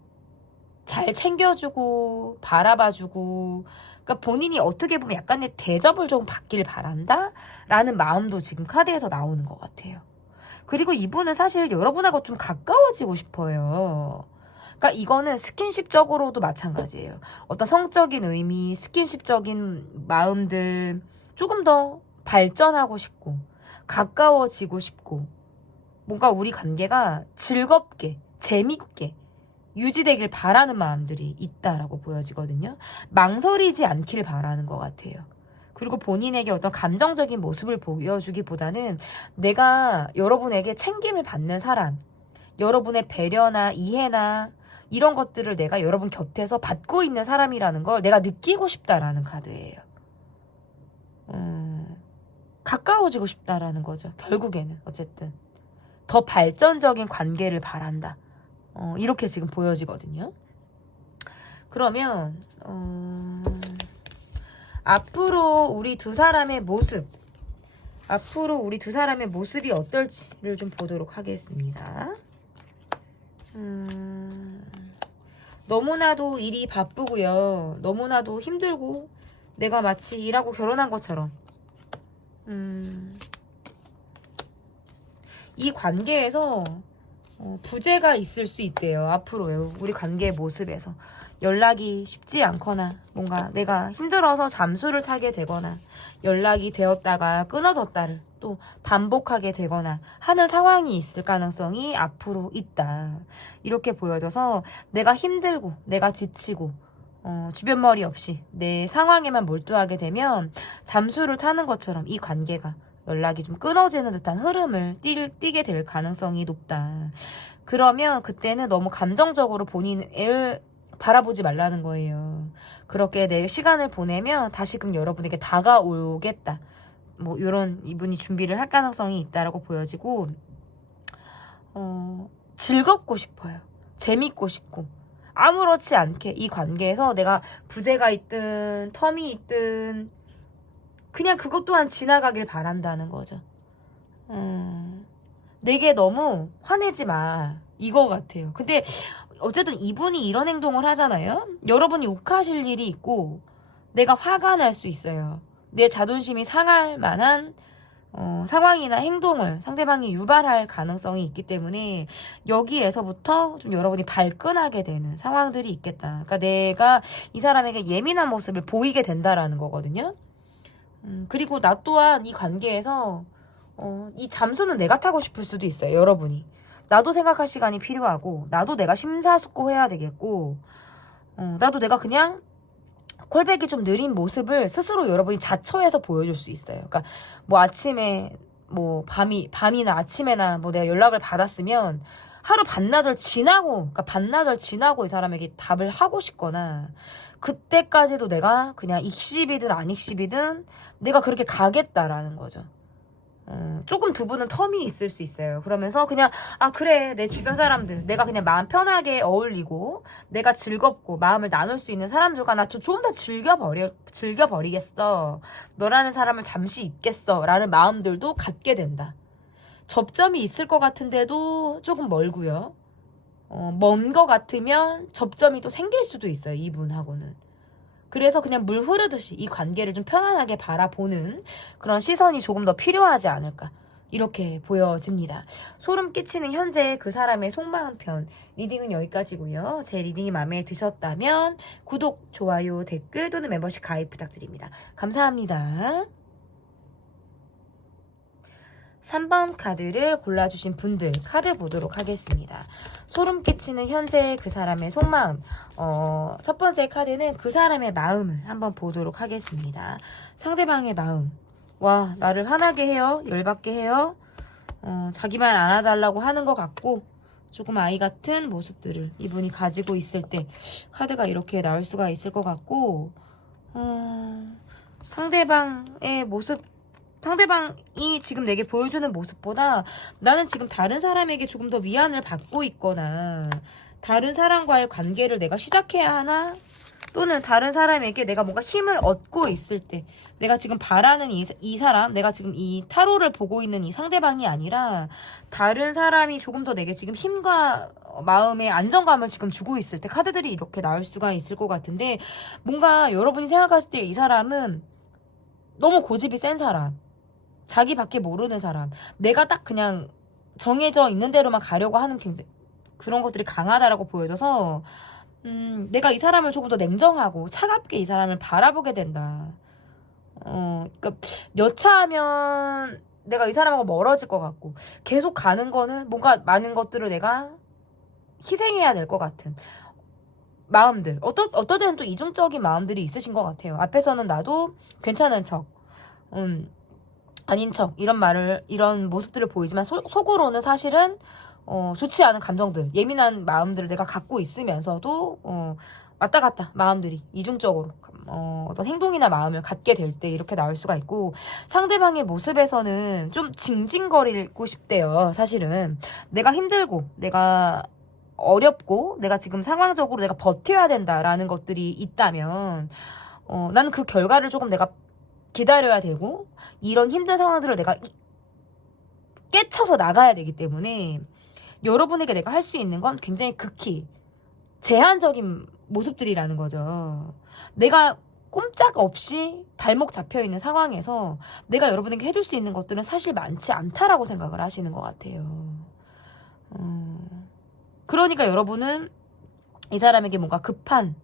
잘 챙겨주고 바라봐주고, 그러니까 본인이 어떻게 보면 약간의 대접을 좀 받길 바란다 라는 마음도 지금 카드에서 나오는 것 같아요. 그리고 이분은 사실 여러분하고 좀 가까워지고 싶어요. 그러니까 이거는 스킨십적으로도 마찬가지예요. 어떤 성적인 의미, 스킨십적인 마음들, 조금 더 발전하고 싶고 가까워지고 싶고 뭔가 우리 관계가 즐겁게 재밌게 유지되길 바라는 마음들이 있다라고 보여지거든요. 망설이지 않길 바라는 것 같아요. 그리고 본인에게 어떤 감정적인 모습을 보여주기보다는 내가 여러분에게 챙김을 받는 사람, 여러분의 배려나 이해나 이런 것들을 내가 여러분 곁에서 받고 있는 사람이라는 걸 내가 느끼고 싶다라는 카드예요. 가까워지고 싶다라는 거죠. 결국에는 어쨌든 더 발전적인 관계를 바란다. 이렇게 지금 보여지거든요. 그러면 앞으로 우리 두 사람의 모습이 어떨지를 좀 보도록 하겠습니다. 너무나도 일이 바쁘고요. 너무나도 힘들고 내가 마치 일하고 결혼한 것처럼 이 관계에서 부재가 있을 수 있대요. 앞으로요. 우리 관계의 모습에서 연락이 쉽지 않거나 뭔가 내가 힘들어서 잠수를 타게 되거나 연락이 되었다가 끊어졌다를 또 반복하게 되거나 하는 상황이 있을 가능성이 앞으로 있다. 이렇게 보여져서 내가 힘들고 내가 지치고 주변 머리 없이 내 상황에만 몰두하게 되면 잠수를 타는 것처럼 이 관계가 연락이 좀 끊어지는 듯한 흐름을 띠게 될 가능성이 높다. 그러면 그때는 너무 감정적으로 본인을 바라보지 말라는 거예요. 그렇게 내 시간을 보내면 다시금 여러분에게 다가오겠다. 뭐 이런 이분이 준비를 할 가능성이 있다라고 보여지고 즐겁고 싶어요. 재밌고 싶고 아무렇지 않게 이 관계에서 내가 부재가 있든 텀이 있든 그냥 그것 또한 지나가길 바란다는 거죠. 내게 너무 화내지 마 이거 같아요. 근데 어쨌든 이분이 이런 행동을 하잖아요. 여러분이 욱하실 일이 있고 내가 화가 날 수 있어요. 내 자존심이 상할 만한 상황이나 행동을 상대방이 유발할 가능성이 있기 때문에 여기에서부터 좀 여러분이 발끈하게 되는 상황들이 있겠다. 그러니까 내가 이 사람에게 예민한 모습을 보이게 된다라는 거거든요. 그리고 나 또한 이 관계에서 이 잠수는 내가 타고 싶을 수도 있어요. 여러분이. 나도 생각할 시간이 필요하고 나도 내가 심사숙고해야 되겠고 나도 내가 그냥 콜백이 좀 느린 모습을 스스로 여러분이 자처해서 보여줄 수 있어요. 그러니까 뭐 아침에 뭐 밤이나 아침에나 뭐 내가 연락을 받았으면 하루 반나절 지나고 그러니까 반나절 지나고 이 사람에게 답을 하고 싶거나 그때까지도 내가 그냥 익십이든 안 익십이든 내가 그렇게 가겠다라는 거죠. 조금 두 분은 텀이 있을 수 있어요. 그러면서 그냥 그래 내 주변 사람들 내가 그냥 마음 편하게 어울리고 내가 즐겁고 마음을 나눌 수 있는 사람들과 나 좀 더 즐겨버리겠어. 너라는 사람을 잠시 있겠어 라는 마음들도 갖게 된다. 접점이 있을 것 같은데도 조금 멀고요. 먼 것 같으면 접점이 또 생길 수도 있어요. 이분하고는. 그래서 그냥 물 흐르듯이 이 관계를 좀 편안하게 바라보는 그런 시선이 조금 더 필요하지 않을까 이렇게 보여집니다. 소름 끼치는 현재 그 사람의 속마음 편 리딩은 여기까지고요. 제 리딩이 마음에 드셨다면 구독, 좋아요, 댓글 또는 멤버십 가입 부탁드립니다. 감사합니다. 3번 카드를 골라주신 분들 카드 보도록 하겠습니다. 소름 끼치는 현재 그 사람의 속마음. 첫 번째 카드는 그 사람의 마음을 한번 보도록 하겠습니다. 상대방의 마음. 와, 나를 화나게 해요. 열받게 해요. 자기 말 안아달라고 하는 것 같고 조금 아이 같은 모습들을 이분이 가지고 있을 때 카드가 이렇게 나올 수가 있을 것 같고 상대방의 모습 상대방이 지금 내게 보여주는 모습보다 나는 지금 다른 사람에게 조금 더 위안을 받고 있거나 다른 사람과의 관계를 내가 시작해야 하나? 또는 다른 사람에게 내가 뭔가 힘을 얻고 있을 때 내가 지금 바라는 이 사람, 내가 지금 이 타로를 보고 있는 이 상대방이 아니라 다른 사람이 조금 더 내게 지금 힘과 마음의 안정감을 지금 주고 있을 때 카드들이 이렇게 나올 수가 있을 것 같은데 뭔가 여러분이 생각했을 때 이 사람은 너무 고집이 센 사람, 자기밖에 모르는 사람, 내가 딱 그냥 정해져 있는 대로만 가려고 하는 굉장히 그런 것들이 강하다라고 보여져서 내가 이 사람을 조금 더 냉정하고 차갑게 이 사람을 바라보게 된다. 그러니까 여차하면 내가 이 사람하고 멀어질 것 같고 계속 가는 거는 뭔가 많은 것들을 내가 희생해야 될 것 같은 마음들. 어떨 때는 또 이중적인 마음들이 있으신 것 같아요. 앞에서는 나도 괜찮은 척, 아닌 척 이런 모습들을 보이지만 속으로는 사실은 좋지 않은 감정들, 예민한 마음들을 내가 갖고 있으면서도 왔다 갔다 마음들이 이중적으로 어떤 행동이나 마음을 갖게 될 때 이렇게 나올 수가 있고 상대방의 모습에서는 좀 징징거리고 싶대요. 사실은 내가 힘들고 내가 어렵고 내가 지금 상황적으로 내가 버텨야 된다라는 것들이 있다면 나는 그 결과를 조금 내가 기다려야 되고 이런 힘든 상황들을 내가 깨쳐서 나가야 되기 때문에 여러분에게 내가 할 수 있는 건 굉장히 극히 제한적인 모습들이라는 거죠. 내가 꼼짝없이 발목 잡혀있는 상황에서 내가 여러분에게 해줄 수 있는 것들은 사실 많지 않다라고 생각을 하시는 것 같아요. 그러니까 여러분은 이 사람에게 뭔가 급한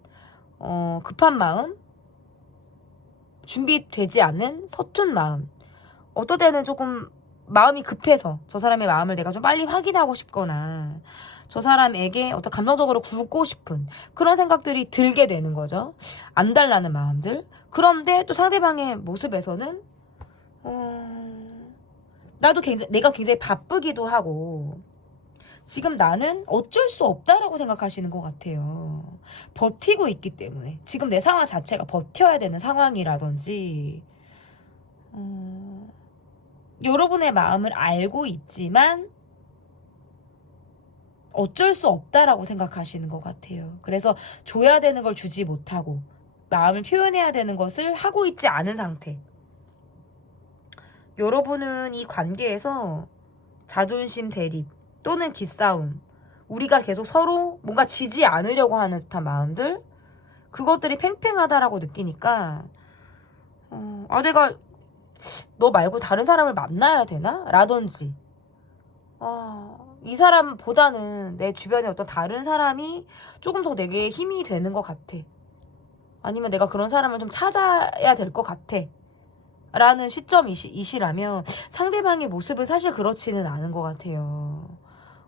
마음, 준비되지 않는 서툰 마음, 어떨 때는 조금 마음이 급해서 저 사람의 마음을 내가 좀 빨리 확인하고 싶거나 저 사람에게 어떤 감정적으로 굳고 싶은 그런 생각들이 들게 되는 거죠. 안 달라는 마음들. 그런데 또 상대방의 모습에서는 내가 굉장히 바쁘기도 하고 지금 나는 어쩔 수 없다라고 생각하시는 것 같아요. 버티고 있기 때문에. 지금 내 상황 자체가 버텨야 되는 상황이라든지, 여러분의 마음을 알고 있지만 어쩔 수 없다라고 생각하시는 것 같아요. 그래서 줘야 되는 걸 주지 못하고 마음을 표현해야 되는 것을 하고 있지 않은 상태. 여러분은 이 관계에서 자존심 대립 또는 기싸움, 우리가 계속 서로 뭔가 지지 않으려고 하는 듯한 마음들, 그것들이 팽팽하다라고 느끼니까 내가 너 말고 다른 사람을 만나야 되나? 라든지 이 사람보다는 내 주변에 어떤 다른 사람이 조금 더 내게 힘이 되는 것 같아. 아니면 내가 그런 사람을 좀 찾아야 될 것 같아. 라는 시점이시라면 상대방의 모습은 사실 그렇지는 않은 것 같아요.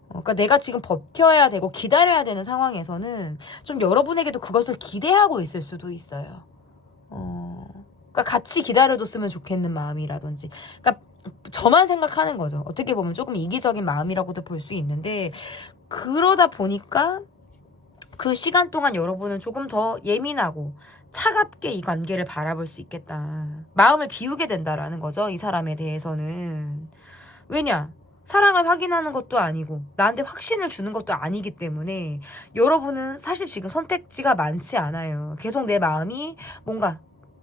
그러니까 내가 지금 버텨야 되고 기다려야 되는 상황에서는 좀 여러분에게도 그것을 기대하고 있을 수도 있어요. 그러니까 같이 기다려줬으면 좋겠는 마음이라든지, 그러니까 저만 생각하는 거죠. 어떻게 보면 조금 이기적인 마음이라고도 볼 수 있는데, 그러다 보니까 그 시간 동안 여러분은 조금 더 예민하고 차갑게 이 관계를 바라볼 수 있겠다. 마음을 비우게 된다라는 거죠. 이 사람에 대해서는. 왜냐? 사랑을 확인하는 것도 아니고 나한테 확신을 주는 것도 아니기 때문에 여러분은 사실 지금 선택지가 많지 않아요. 계속 내 마음이 뭔가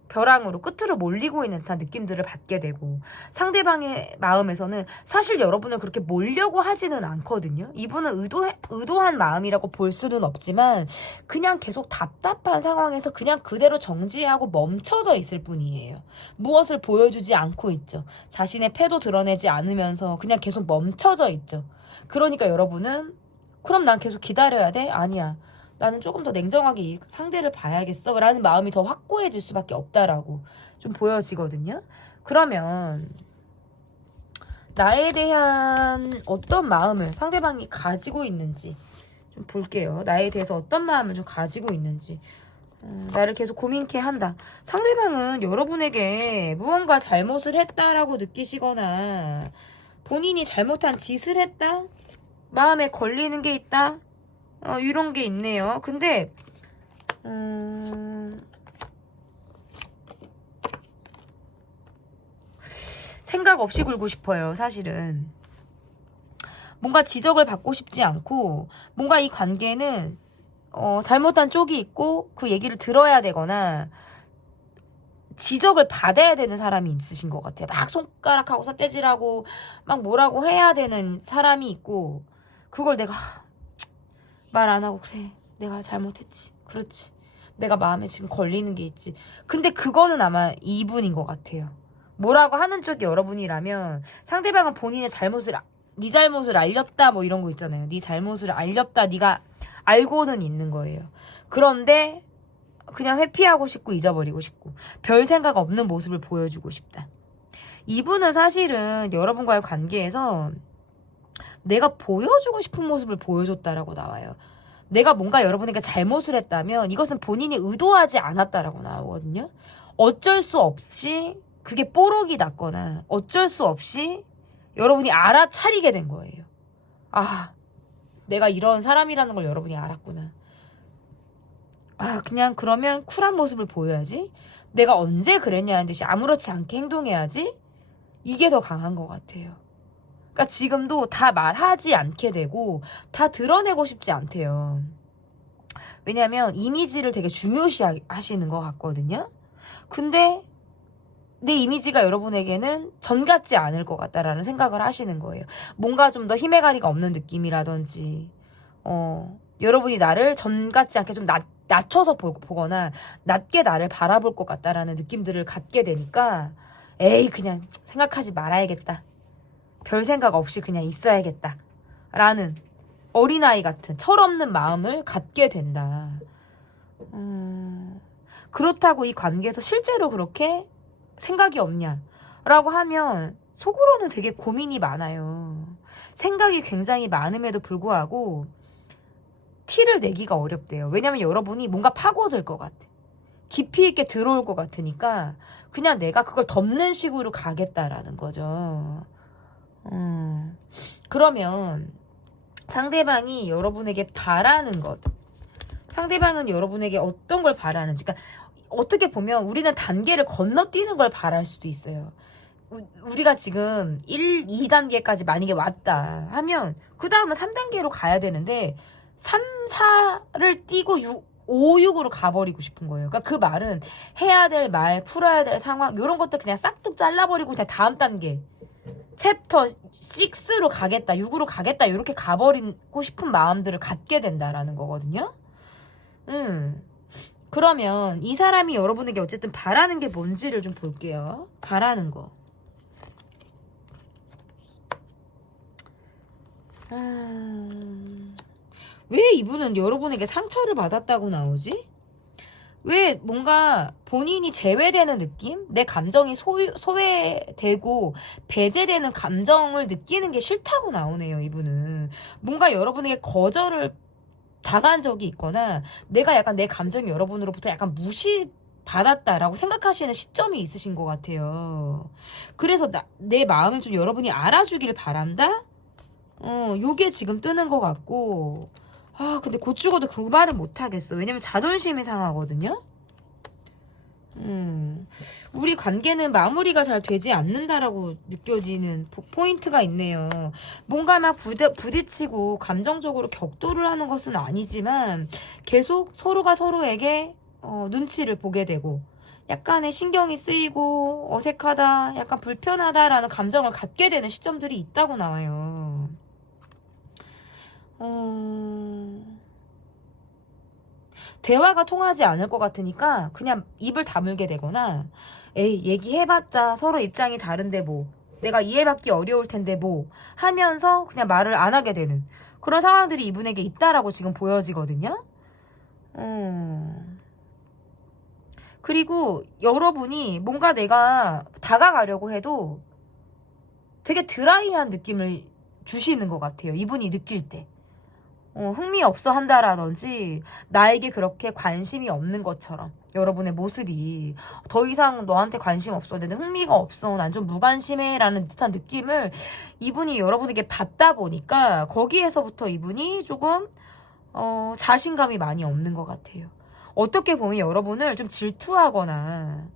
벼랑으로 끝으로 몰리고 있는 듯한 느낌들을 받게 되고, 상대방의 마음에서는 사실 여러분을 그렇게 몰려고 하지는 않거든요. 이분은 의도한 마음이라고 볼 수는 없지만 그냥 계속 답답한 상황에서 그냥 그대로 정지하고 멈춰져 있을 뿐이에요. 무엇을 보여주지 않고 있죠. 자신의 패도 드러내지 않으면서 그냥 계속 멈춰져 있죠. 그러니까 여러분은 그럼 난 계속 기다려야 돼? 아니야. 나는 조금 더 냉정하게 이 상대를 봐야겠어 라는 마음이 더 확고해질 수밖에 없다라고 좀 보여지거든요. 그러면 나에 대한 어떤 마음을 상대방이 가지고 있는지 좀 볼게요. 나에 대해서 어떤 마음을 좀 가지고 있는지. 나를 계속 고민케 한다. 상대방은 여러분에게 무언가 잘못을 했다라고 느끼시거나 본인이 잘못한 짓을 했다? 마음에 걸리는 게 있다? 이런 게 있네요. 근데 생각 없이 굴고 싶어요. 사실은 뭔가 지적을 받고 싶지 않고, 뭔가 이 관계는 잘못한 쪽이 있고 그 얘기를 들어야 되거나 지적을 받아야 되는 사람이 있으신 것 같아요. 막 손가락하고 삿대질하고 막 뭐라고 해야 되는 사람이 있고, 그걸 내가 말 안 하고, 그래 내가 잘못했지, 그렇지, 내가 마음에 지금 걸리는 게 있지. 근데 그거는 아마 이분인 것 같아요. 뭐라고 하는 쪽이 여러분이라면 상대방은 본인의 잘못을, 네 잘못을 알렸다 뭐 이런 거 있잖아요. 네 잘못을 알렸다, 네가 알고는 있는 거예요. 그런데 그냥 회피하고 싶고 잊어버리고 싶고 별 생각 없는 모습을 보여주고 싶다. 이분은 사실은 여러분과의 관계에서 내가 보여주고 싶은 모습을 보여줬다라고 나와요. 내가 뭔가 여러분에게 잘못을 했다면 이것은 본인이 의도하지 않았다라고 나오거든요. 어쩔 수 없이 그게 뽀록이 났거나 어쩔 수 없이 여러분이 알아차리게 된 거예요. 내가 이런 사람이라는 걸 여러분이 알았구나. 그냥 그러면 쿨한 모습을 보여야지. 내가 언제 그랬냐는 듯이 아무렇지 않게 행동해야지. 이게 더 강한 것 같아요. 그러니까 지금도 다 말하지 않게 되고 다 드러내고 싶지 않대요. 왜냐면 이미지를 되게 중요시 하시는 것 같거든요. 근데 내 이미지가 여러분에게는 전 같지 않을 것 같다라는 생각을 하시는 거예요. 뭔가 좀 더 힘의 가리가 없는 느낌이라든지 여러분이 나를 전 같지 않게 좀 낮춰서 보거나 낮게 나를 바라볼 것 같다라는 느낌들을 갖게 되니까 에이 그냥 생각하지 말아야겠다. 별 생각 없이 그냥 있어야겠다 라는 어린아이 같은 철없는 마음을 갖게 된다. 그렇다고 이 관계에서 실제로 그렇게 생각이 없냐 라고 하면 속으로는 되게 고민이 많아요. 생각이 굉장히 많음에도 불구하고 티를 내기가 어렵대요. 왜냐면 여러분이 뭔가 파고들 것 같아. 깊이 있게 들어올 것 같으니까 그냥 내가 그걸 덮는 식으로 가겠다라는 거죠. 그러면 상대방이 여러분에게 바라는 것, 상대방은 여러분에게 어떤 걸 바라는지, 그러니까 어떻게 보면 우리는 단계를 건너뛰는 걸 바랄 수도 있어요. 우리가 지금 1, 2단계까지 만약에 왔다 하면 그 다음은 3단계로 가야 되는데 3, 4를 띄고 5, 6으로 가버리고 싶은 거예요. 그러니까 그 말은 해야 될 말, 풀어야 될 상황 이런 것들 그냥 싹둑 잘라버리고 그냥 다음 단계 챕터 6로 가겠다, 6으로 가겠다 이렇게 가버리고 싶은 마음들을 갖게 된다라는 거거든요. 그러면 이 사람이 여러분에게 어쨌든 바라는 게 뭔지를 좀 볼게요. 바라는 거. 왜 이분은 여러분에게 상처를 받았다고 나오지? 왜 뭔가 본인이 제외되는 느낌? 내 감정이 소외되고 배제되는 감정을 느끼는 게 싫다고 나오네요, 이분은. 뭔가 여러분에게 거절을 당한 적이 있거나 내가 약간 내 감정이 여러분으로부터 약간 무시받았다라고 생각하시는 시점이 있으신 것 같아요. 그래서 내 마음을 좀 여러분이 알아주길 바란다? 요게 지금 뜨는 것 같고, 근데 곧 죽어도 그 말은 못하겠어. 왜냐면 자존심이 상하거든요? 우리 관계는 마무리가 잘 되지 않는다라고 느껴지는 포인트가 있네요. 뭔가 막 부딪히고 감정적으로 격돌을 하는 것은 아니지만 계속 서로가 서로에게 눈치를 보게 되고 약간의 신경이 쓰이고 어색하다, 약간 불편하다라는 감정을 갖게 되는 시점들이 있다고 나와요. 대화가 통하지 않을 것 같으니까 그냥 입을 다물게 되거나 에이 얘기해봤자 서로 입장이 다른데 뭐 내가 이해받기 어려울 텐데 뭐 하면서 그냥 말을 안 하게 되는 그런 상황들이 이분에게 있다라고 지금 보여지거든요. 그리고 여러분이 뭔가 내가 다가가려고 해도 되게 드라이한 느낌을 주시는 것 같아요. 이분이 느낄 때. 흥미 없어 한다라든지 나에게 그렇게 관심이 없는 것처럼 여러분의 모습이 더 이상 너한테 관심 없어, 내는 흥미가 없어, 난 좀 무관심해 라는 듯한 느낌을 이분이 여러분에게 받다 보니까 거기에서부터 이분이 조금 자신감이 많이 없는 것 같아요. 어떻게 보면 여러분을 좀 질투하거나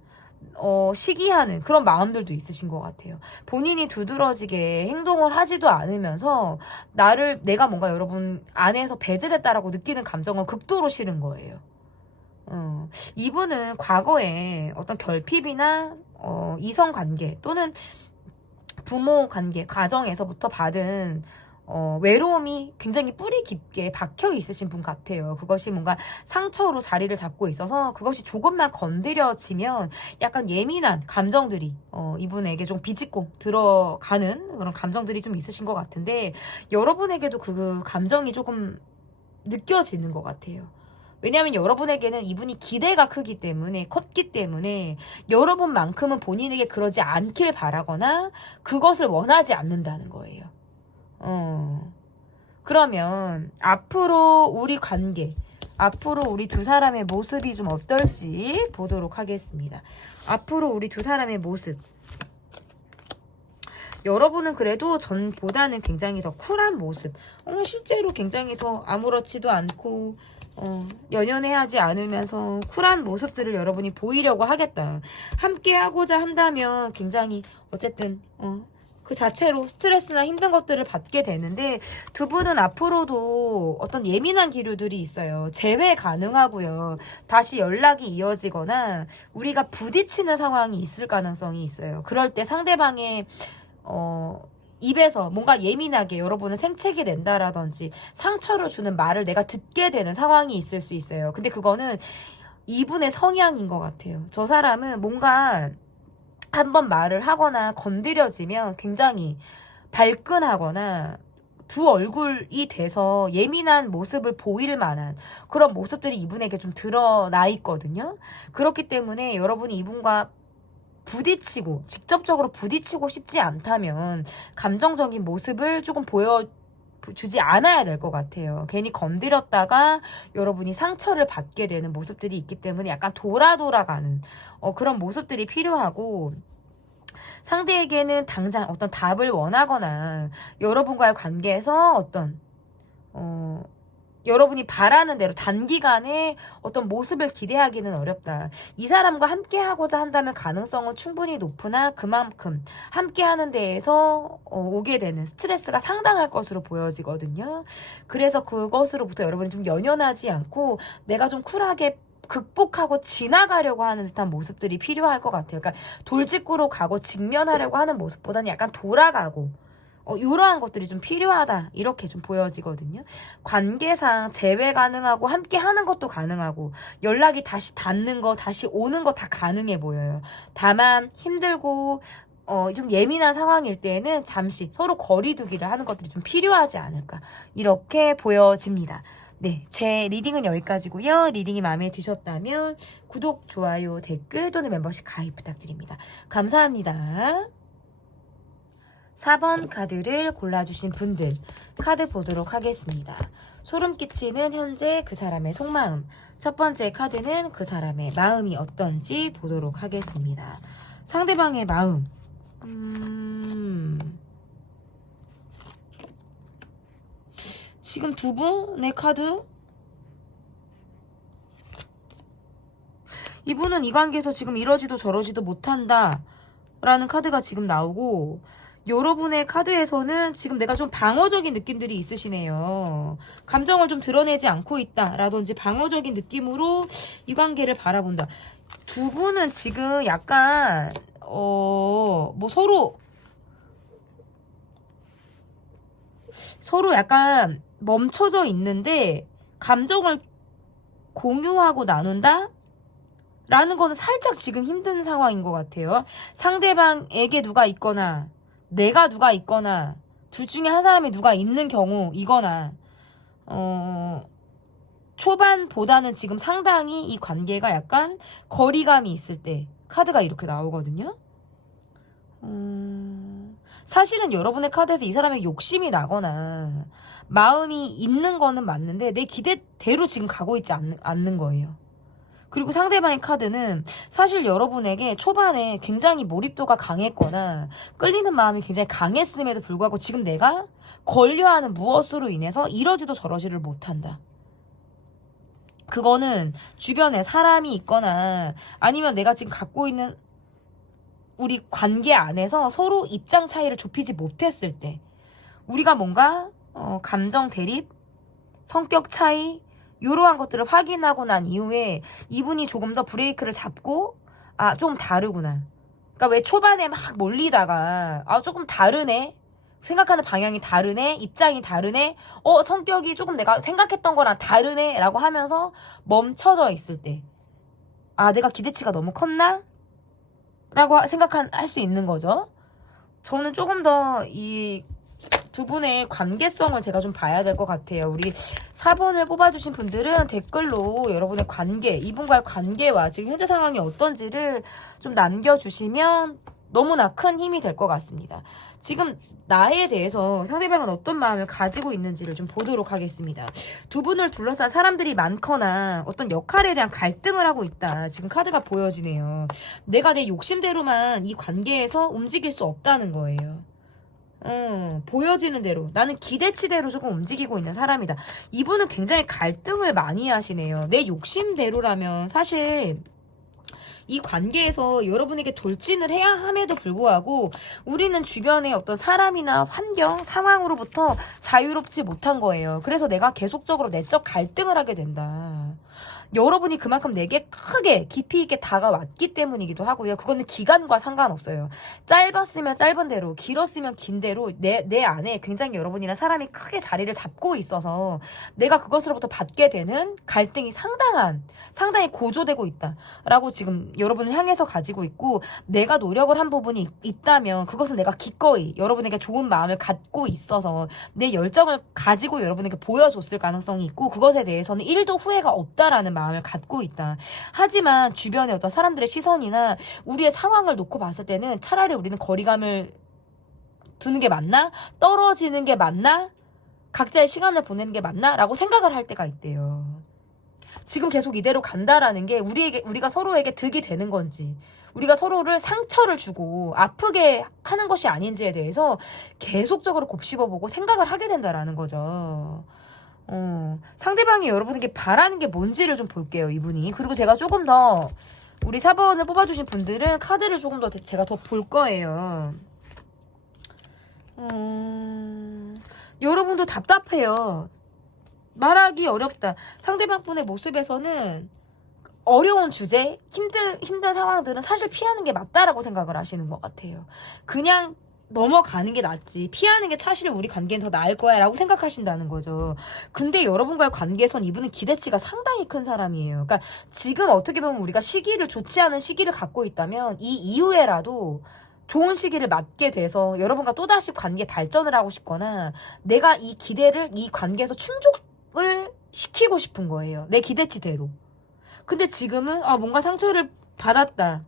시기하는 그런 마음들도 있으신 것 같아요. 본인이 두드러지게 행동을 하지도 않으면서 내가 뭔가 여러분 안에서 배제됐다라고 느끼는 감정은 극도로 싫은 거예요. 이분은 과거에 어떤 결핍이나 이성 관계 또는 부모 관계, 가정에서부터 받은 외로움이 굉장히 뿌리 깊게 박혀 있으신 분 같아요. 그것이 뭔가 상처로 자리를 잡고 있어서 그것이 조금만 건드려지면 약간 예민한 감정들이 이분에게 좀 비집고 들어가는 그런 감정들이 좀 있으신 것 같은데 여러분에게도 그 감정이 조금 느껴지는 것 같아요. 왜냐하면 여러분에게는 이분이 기대가 컸기 때문에 여러분만큼은 본인에게 그러지 않길 바라거나 그것을 원하지 않는다는 거예요. 그러면 앞으로 우리 관계, 앞으로 우리 두 사람의 모습이 좀 어떨지 보도록 하겠습니다. 앞으로 우리 두 사람의 모습. 여러분은 그래도 전보다는 굉장히 더 쿨한 모습. 실제로 굉장히 더 아무렇지도 않고 연연해하지 않으면서 쿨한 모습들을 여러분이 보이려고 하겠다. 함께 하고자 한다면 굉장히 어쨌든 그 자체로 스트레스나 힘든 것들을 받게 되는데 두 분은 앞으로도 어떤 예민한 기류들이 있어요. 재회 가능하고요. 다시 연락이 이어지거나 우리가 부딪히는 상황이 있을 가능성이 있어요. 그럴 때 상대방의 입에서 뭔가 예민하게 여러분은 생채기 낸다라든지 상처를 주는 말을 내가 듣게 되는 상황이 있을 수 있어요. 근데 그거는 이분의 성향인 것 같아요. 저 사람은 뭔가 한번 말을 하거나 건드려지면 굉장히 발끈하거나 두 얼굴이 돼서 예민한 모습을 보일 만한 그런 모습들이 이분에게 좀 드러나 있거든요. 그렇기 때문에 여러분이 이분과 직접적으로 부딪히고 싶지 않다면 감정적인 모습을 조금 보여주지 않아야 될 것 같아요. 괜히 건드렸다가 여러분이 상처를 받게 되는 모습들이 있기 때문에 약간 돌아가는 그런 모습들이 필요하고 상대에게는 당장 어떤 답을 원하거나 여러분과의 관계에서 어떤 여러분이 바라는 대로 단기간에 어떤 모습을 기대하기는 어렵다. 이 사람과 함께 하고자 한다면 가능성은 충분히 높으나 그만큼 함께 하는 데에서 오게 되는 스트레스가 상당할 것으로 보여지거든요. 그래서 그것으로부터 여러분이 좀 연연하지 않고 내가 좀 쿨하게 극복하고 지나가려고 하는 듯한 모습들이 필요할 것 같아요. 그러니까 돌직구로 가고 직면하려고 하는 모습보다는 약간 돌아가고 이러한 것들이 좀 필요하다 이렇게 좀 보여지거든요. 관계상 재회 가능하고 함께 하는 것도 가능하고 연락이 다시 닿는 거 다시 오는 거 다 가능해 보여요. 다만 힘들고 좀 예민한 상황일 때에는 잠시 서로 거리두기를 하는 것들이 좀 필요하지 않을까 이렇게 보여집니다. 네, 제 리딩은 여기까지고요. 리딩이 마음에 드셨다면 구독, 좋아요, 댓글 또는 멤버십 가입 부탁드립니다. 감사합니다. 4번 카드를 골라주신 분들 카드 보도록 하겠습니다. 소름 끼치는 현재 그 사람의 속마음. 첫 번째 카드는 그 사람의 마음이 어떤지 보도록 하겠습니다. 상대방의 마음. 지금 두 분의 카드? 이분은 이 관계에서 지금 이러지도 저러지도 못한다 라는 카드가 지금 나오고, 여러분의 카드에서는 지금 내가 좀 방어적인 느낌들이 있으시네요. 감정을 좀 드러내지 않고 있다 라든지 방어적인 느낌으로 이 관계를 바라본다. 두 분은 지금 약간 뭐 서로 약간 멈춰져 있는데 감정을 공유하고 나눈다? 라는 거는 살짝 지금 힘든 상황인 것 같아요. 상대방에게 누가 있거나 내가 누가 있거나 둘 중에 한 사람이 누가 있는 경우이거나 초반보다는 지금 상당히 이 관계가 약간 거리감이 있을 때 카드가 이렇게 나오거든요. 사실은 여러분의 카드에서 이 사람의 욕심이 나거나 마음이 있는 거는 맞는데 내 기대대로 지금 가고 있지 않는 거예요. 그리고 상대방의 카드는 사실 여러분에게 초반에 굉장히 몰입도가 강했거나 끌리는 마음이 굉장히 강했음에도 불구하고 지금 내가 걸려하는 무엇으로 인해서 이러지도 저러지를 못한다. 그거는 주변에 사람이 있거나 아니면 내가 지금 갖고 있는 우리 관계 안에서 서로 입장 차이를 좁히지 못했을 때 우리가 뭔가 감정 대립, 성격 차이 이러한 것들을 확인하고 난 이후에 이분이 조금 더 브레이크를 잡고 좀 다르구나. 그러니까 왜 초반에 막 몰리다가 조금 다르네. 생각하는 방향이 다르네. 입장이 다르네. 성격이 조금 내가 생각했던 거랑 다르네 라고 하면서 멈춰져 있을 때 내가 기대치가 너무 컸나? 라고 할 수 있는 거죠. 저는 조금 더 이 두 분의 관계성을 제가 좀 봐야 될 것 같아요. 우리 4번을 뽑아주신 분들은 댓글로 여러분의 관계, 이분과의 관계와 지금 현재 상황이 어떤지를 좀 남겨주시면 너무나 큰 힘이 될 것 같습니다. 지금 나에 대해서 상대방은 어떤 마음을 가지고 있는지를 좀 보도록 하겠습니다. 두 분을 둘러싼 사람들이 많거나 어떤 역할에 대한 갈등을 하고 있다. 지금 카드가 보여지네요. 내가 내 욕심대로만 이 관계에서 움직일 수 없다는 거예요. 보여지는 대로 나는 기대치대로 조금 움직이고 있는 사람이다. 이분은 굉장히 갈등을 많이 하시네요. 내 욕심대로라면 사실 이 관계에서 여러분에게 돌진을 해야 함에도 불구하고 우리는 주변의 어떤 사람이나 환경, 상황으로부터 자유롭지 못한 거예요. 그래서 내가 계속적으로 내적 갈등을 하게 된다. 여러분이 그만큼 내게 크게 깊이 있게 다가왔기 때문이기도 하고요. 그거는 기간과 상관없어요. 짧았으면 짧은 대로, 길었으면 긴 대로 내 안에 굉장히 여러분이랑 사람이 크게 자리를 잡고 있어서 내가 그것으로부터 받게 되는 갈등이 상당히 고조되고 있다라고 지금 여러분을 향해서 가지고 있고, 내가 노력을 한 부분이 있다면 그것은 내가 기꺼이 여러분에게 좋은 마음을 갖고 있어서 내 열정을 가지고 여러분에게 보여줬을 가능성이 있고, 그것에 대해서는 1도 후회가 없다라는 마음을 갖고 있다. 하지만 주변의 어떤 사람들의 시선이나 우리의 상황을 놓고 봤을 때는 차라리 우리는 거리감을 두는 게 맞나? 떨어지는 게 맞나? 각자의 시간을 보내는 게 맞나? 라고 생각을 할 때가 있대요. 지금 계속 이대로 간다라는 게 우리가 서로에게 득이 되는 건지, 우리가 서로를 상처를 주고 아프게 하는 것이 아닌지에 대해서 계속적으로 곱씹어보고 생각을 하게 된다라는 거죠. 상대방이 여러분에게 바라는 게 뭔지를 좀 볼게요, 이분이. 그리고 제가 조금 더 우리 4번을 뽑아주신 분들은 카드를 조금 더 제가 더 볼 거예요. 여러분도 답답해요. 말하기 어렵다. 상대방 분의 모습에서는 어려운 주제, 힘든 상황들은 사실 피하는 게 맞다라고 생각을 하시는 것 같아요. 그냥 넘어가는 게 낫지. 피하는 게 사실 우리 관계는 더 나을 거야 라고 생각하신다는 거죠. 근데 여러분과의 관계에선 이분은 기대치가 상당히 큰 사람이에요. 그러니까 지금 어떻게 보면 우리가 시기를 좋지 않은 시기를 갖고 있다면 이 이후에라도 좋은 시기를 맞게 돼서 여러분과 또다시 관계 발전을 하고 싶거나 내가 이 기대를 이 관계에서 충족을 시키고 싶은 거예요. 내 기대치대로. 근데 지금은 뭔가 상처를 받았다.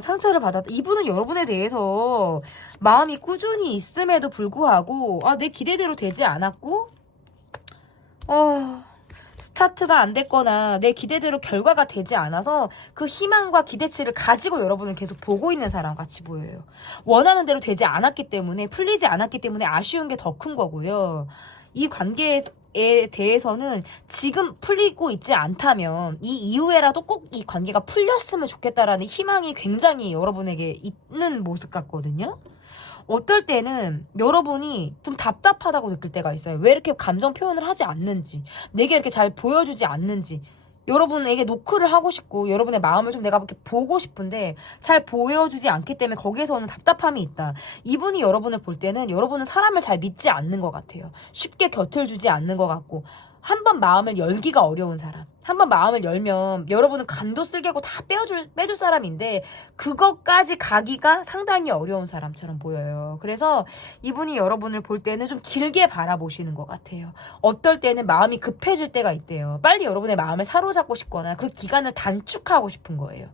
상처를 받았다. 이분은 여러분에 대해서 마음이 꾸준히 있음에도 불구하고 내 기대대로 되지 않았고 스타트가 안 됐거나 내 기대대로 결과가 되지 않아서 그 희망과 기대치를 가지고 여러분을 계속 보고 있는 사람 같이 보여요. 원하는 대로 되지 않았기 때문에 풀리지 않았기 때문에 아쉬운 게 더 큰 거고요. 이 관계에 대해서는 지금 풀리고 있지 않다면 이 이후에라도 꼭 이 관계가 풀렸으면 좋겠다라는 희망이 굉장히 여러분에게 있는 모습 같거든요. 어떨 때는 여러분이 좀 답답하다고 느낄 때가 있어요. 왜 이렇게 감정 표현을 하지 않는지, 내게 이렇게 잘 보여주지 않는지, 여러분에게 노크를 하고 싶고 여러분의 마음을 좀 내가 이렇게 보고 싶은데 잘 보여주지 않기 때문에 거기에서 오는 답답함이 있다. 이분이 여러분을 볼 때는 여러분은 사람을 잘 믿지 않는 것 같아요. 쉽게 곁을 주지 않는 것 같고 한번 마음을 열기가 어려운 사람. 한번 마음을 열면 여러분은 간도 쓸개고 다 빼줄 사람인데 그것까지 가기가 상당히 어려운 사람처럼 보여요. 그래서 이분이 여러분을 볼 때는 좀 길게 바라보시는 것 같아요. 어떨 때는 마음이 급해질 때가 있대요. 빨리 여러분의 마음을 사로잡고 싶거나 그 기간을 단축하고 싶은 거예요.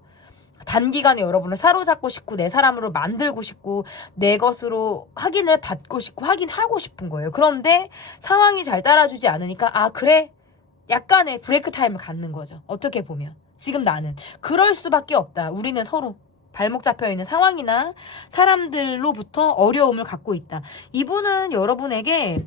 단기간에 여러분을 사로잡고 싶고 내 사람으로 만들고 싶고 내 것으로 확인을 받고 싶고 확인하고 싶은 거예요. 그런데 상황이 잘 따라주지 않으니까 그래? 약간의 브레이크 타임을 갖는 거죠. 어떻게 보면. 지금 나는. 그럴 수밖에 없다. 우리는 서로 발목 잡혀있는 상황이나 사람들로부터 어려움을 갖고 있다. 이분은 여러분에게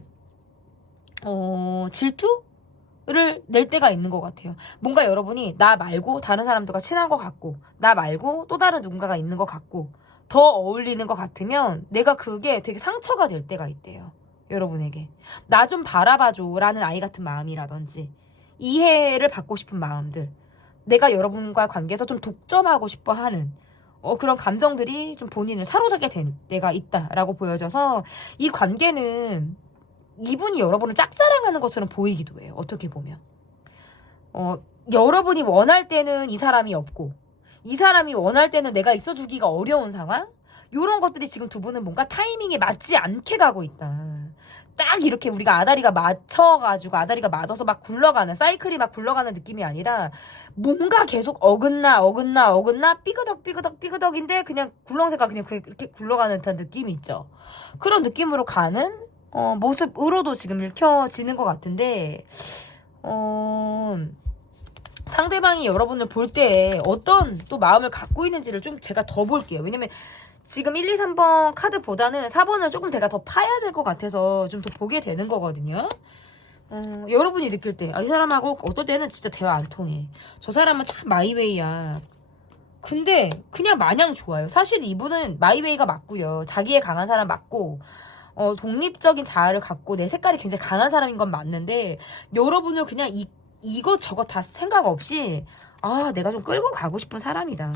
질투를 낼 때가 있는 것 같아요. 뭔가 여러분이 나 말고 다른 사람들과 친한 것 같고 나 말고 또 다른 누군가가 있는 것 같고 더 어울리는 것 같으면 내가 그게 되게 상처가 될 때가 있대요. 여러분에게. 나 좀 바라봐줘 라는 아이 같은 마음이라든지 이해를 받고 싶은 마음들, 내가 여러분과 관계에서 좀 독점하고 싶어 하는 그런 감정들이 좀 본인을 사로잡게 된 때가 있다라고 보여져서 이 관계는 이분이 여러분을 짝사랑하는 것처럼 보이기도 해요. 어떻게 보면 여러분이 원할 때는 이 사람이 없고 이 사람이 원할 때는 내가 있어주기가 어려운 상황, 이런 것들이 지금 두 분은 뭔가 타이밍에 맞지 않게 가고 있다. 딱 이렇게 우리가 아다리가 맞춰가지고 아다리가 맞아서 막 굴러가는 사이클이 막 굴러가는 느낌이 아니라 뭔가 계속 어긋나 삐그덕인데 그냥 굴렁쇠가 그냥 이렇게 굴러가는 듯한 느낌이 있죠. 그런 느낌으로 가는 모습으로도 지금 읽혀지는 것 같은데 상대방이 여러분을 볼 때 어떤 또 마음을 갖고 있는지를 좀 제가 더 볼게요. 왜냐면 지금 1, 2, 3번 카드보다는 4번을 조금 제가 더 파야 될 것 같아서 좀 더 보게 되는 거거든요. 여러분이 느낄 때 이 사람하고 어떨 때는 진짜 대화 안 통해. 저 사람은 참 마이웨이야. 근데 그냥 마냥 좋아요. 사실 이분은 마이웨이가 맞고요. 자기에 강한 사람 맞고 독립적인 자아를 갖고 내 색깔이 굉장히 강한 사람인 건 맞는데 여러분을 그냥 이것저것 다 생각 없이 내가 좀 끌고 가고 싶은 사람이다.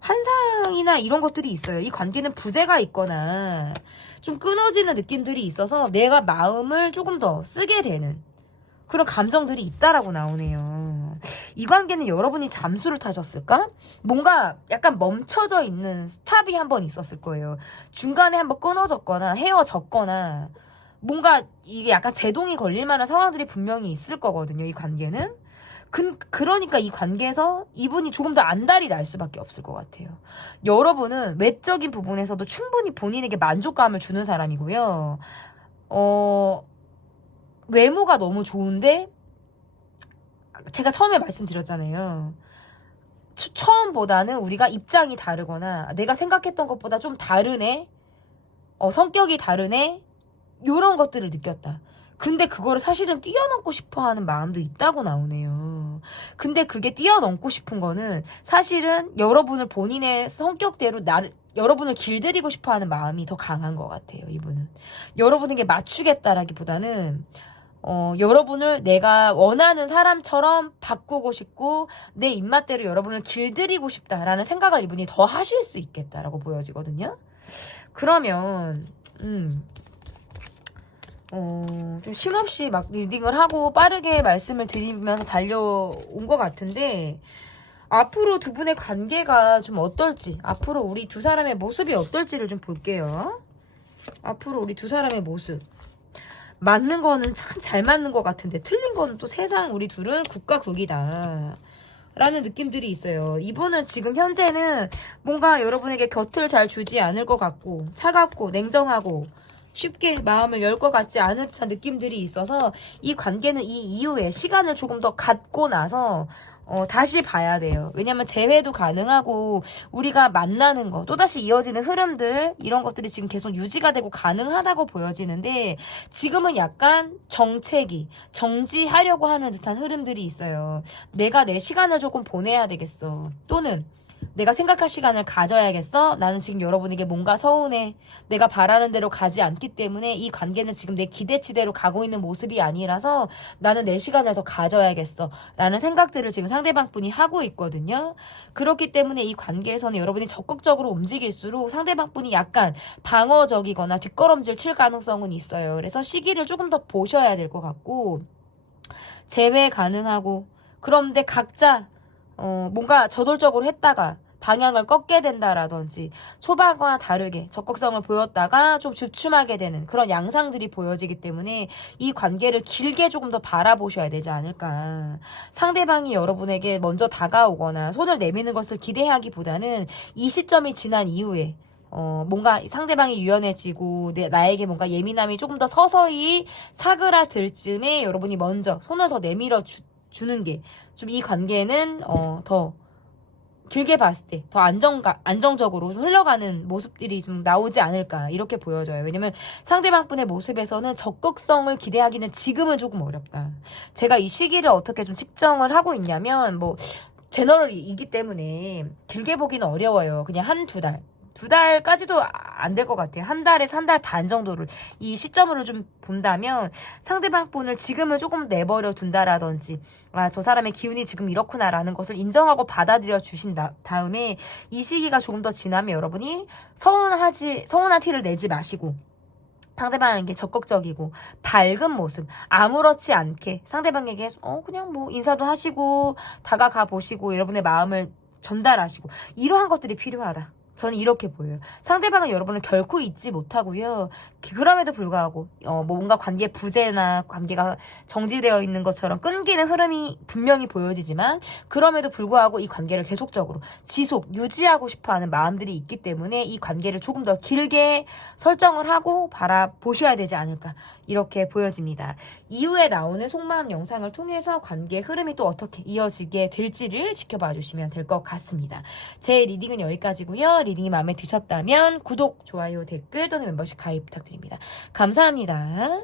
환상이나 이런 것들이 있어요. 이 관계는 부재가 있거나 좀 끊어지는 느낌들이 있어서 내가 마음을 조금 더 쓰게 되는 그런 감정들이 있다라고 나오네요. 이 관계는 여러분이 잠수를 타셨을까? 뭔가 약간 멈춰져 있는 스탑이 한번 있었을 거예요. 중간에 한번 끊어졌거나 헤어졌거나 뭔가 이게 약간 제동이 걸릴 만한 상황들이 분명히 있을 거거든요. 이 관계는. 그러니까 이 관계에서 이분이 조금 더 안달이 날 수밖에 없을 것 같아요. 여러분은 외적인 부분에서도 충분히 본인에게 만족감을 주는 사람이고요. 외모가 너무 좋은데 제가 처음에 말씀드렸잖아요. 처음보다는 우리가 입장이 다르거나 내가 생각했던 것보다 좀 다르네, 성격이 다르네, 요런 것들을 느꼈다. 근데 그거를 사실은 뛰어넘고 싶어 하는 마음도 있다고 나오네요. 근데 그게 뛰어넘고 싶은 거는 사실은 여러분을 본인의 성격대로 여러분을 길들이고 싶어 하는 마음이 더 강한 것 같아요, 이분은. 여러분에게 맞추겠다라기보다는, 여러분을 내가 원하는 사람처럼 바꾸고 싶고, 내 입맛대로 여러분을 길들이고 싶다라는 생각을 이분이 더 하실 수 있겠다라고 보여지거든요. 그러면, 좀 쉼없이 막 리딩을 하고 빠르게 말씀을 드리면서 달려온 것 같은데, 앞으로 두 분의 관계가 좀 어떨지, 앞으로 우리 두 사람의 모습이 어떨지를 좀 볼게요. 앞으로 우리 두 사람의 모습. 맞는 거는 참 잘 맞는 것 같은데, 틀린 거는 또 세상 우리 둘은 국과 국이다 라는 느낌들이 있어요. 이분은 지금 현재는 뭔가 여러분에게 곁을 잘 주지 않을 것 같고, 차갑고 냉정하고 쉽게 마음을 열 것 같지 않은 듯한 느낌들이 있어서, 이 관계는 이 이후에 시간을 조금 더 갖고 나서 다시 봐야 돼요. 왜냐면 재회도 가능하고, 우리가 만나는 거, 또다시 이어지는 흐름들, 이런 것들이 지금 계속 유지가 되고 가능하다고 보여지는데, 지금은 약간 정지하려고 하는 듯한 흐름들이 있어요. 내가 내 시간을 조금 보내야 되겠어. 또는 내가 생각할 시간을 가져야겠어? 나는 지금 여러분에게 뭔가 서운해. 내가 바라는 대로 가지 않기 때문에 이 관계는 지금 내 기대치대로 가고 있는 모습이 아니라서 나는 내 시간을 더 가져야겠어. 라는 생각들을 지금 상대방 분이 하고 있거든요. 그렇기 때문에 이 관계에서는 여러분이 적극적으로 움직일수록 상대방 분이 약간 방어적이거나 뒷걸음질 칠 가능성은 있어요. 그래서 시기를 조금 더 보셔야 될 것 같고, 재회 가능하고, 그런데 각자 뭔가 저돌적으로 했다가 방향을 꺾게 된다라든지, 초반과 다르게 적극성을 보였다가 좀 주춤하게 되는 그런 양상들이 보여지기 때문에 이 관계를 길게 조금 더 바라보셔야 되지 않을까. 상대방이 여러분에게 먼저 다가오거나 손을 내미는 것을 기대하기보다는 이 시점이 지난 이후에 뭔가 상대방이 유연해지고 나에게 뭔가 예민함이 조금 더 서서히 사그라들 즈음에 여러분이 먼저 손을 더 내밀어 주는 게 좀 이 관계는 더 길게 봤을 때 더 안정적으로 좀 흘러가는 모습들이 좀 나오지 않을까, 이렇게 보여져요. 왜냐면 상대방 분의 모습에서는 적극성을 기대하기는 지금은 조금 어렵다. 제가 이 시기를 어떻게 좀 측정을 하고 있냐면, 뭐 제너럴이기 때문에 길게 보기는 어려워요. 그냥 한두 달. 두 달까지도 안 될 것 같아요. 한 달에서 한 달 반 정도를, 이 시점으로 좀 본다면 상대방 분을 지금은 조금 내버려 둔다라든지, 저 사람의 기운이 지금 이렇구나라는 것을 인정하고 받아들여 주신 다음에 이 시기가 조금 더 지나면 여러분이 서운한 티를 내지 마시고, 상대방에게 적극적이고 밝은 모습, 아무렇지 않게 상대방에게 그냥 뭐 인사도 하시고 다가가 보시고 여러분의 마음을 전달하시고, 이러한 것들이 필요하다. 저는 이렇게 보여요. 상대방은 여러분을 결코 잊지 못하고요. 그럼에도 불구하고 뭔가 관계 부재나 관계가 정지되어 있는 것처럼 끊기는 흐름이 분명히 보여지지만, 그럼에도 불구하고 이 관계를 계속적으로 유지하고 싶어하는 마음들이 있기 때문에 이 관계를 조금 더 길게 설정을 하고 바라보셔야 되지 않을까, 이렇게 보여집니다. 이후에 나오는 속마음 영상을 통해서 관계의 흐름이 또 어떻게 이어지게 될지를 지켜봐 주시면 될 것 같습니다. 제 리딩은 여기까지고요. 리딩이 마음에 드셨다면 구독, 좋아요, 댓글 또는 멤버십 가입 부탁드립니다. 감사합니다.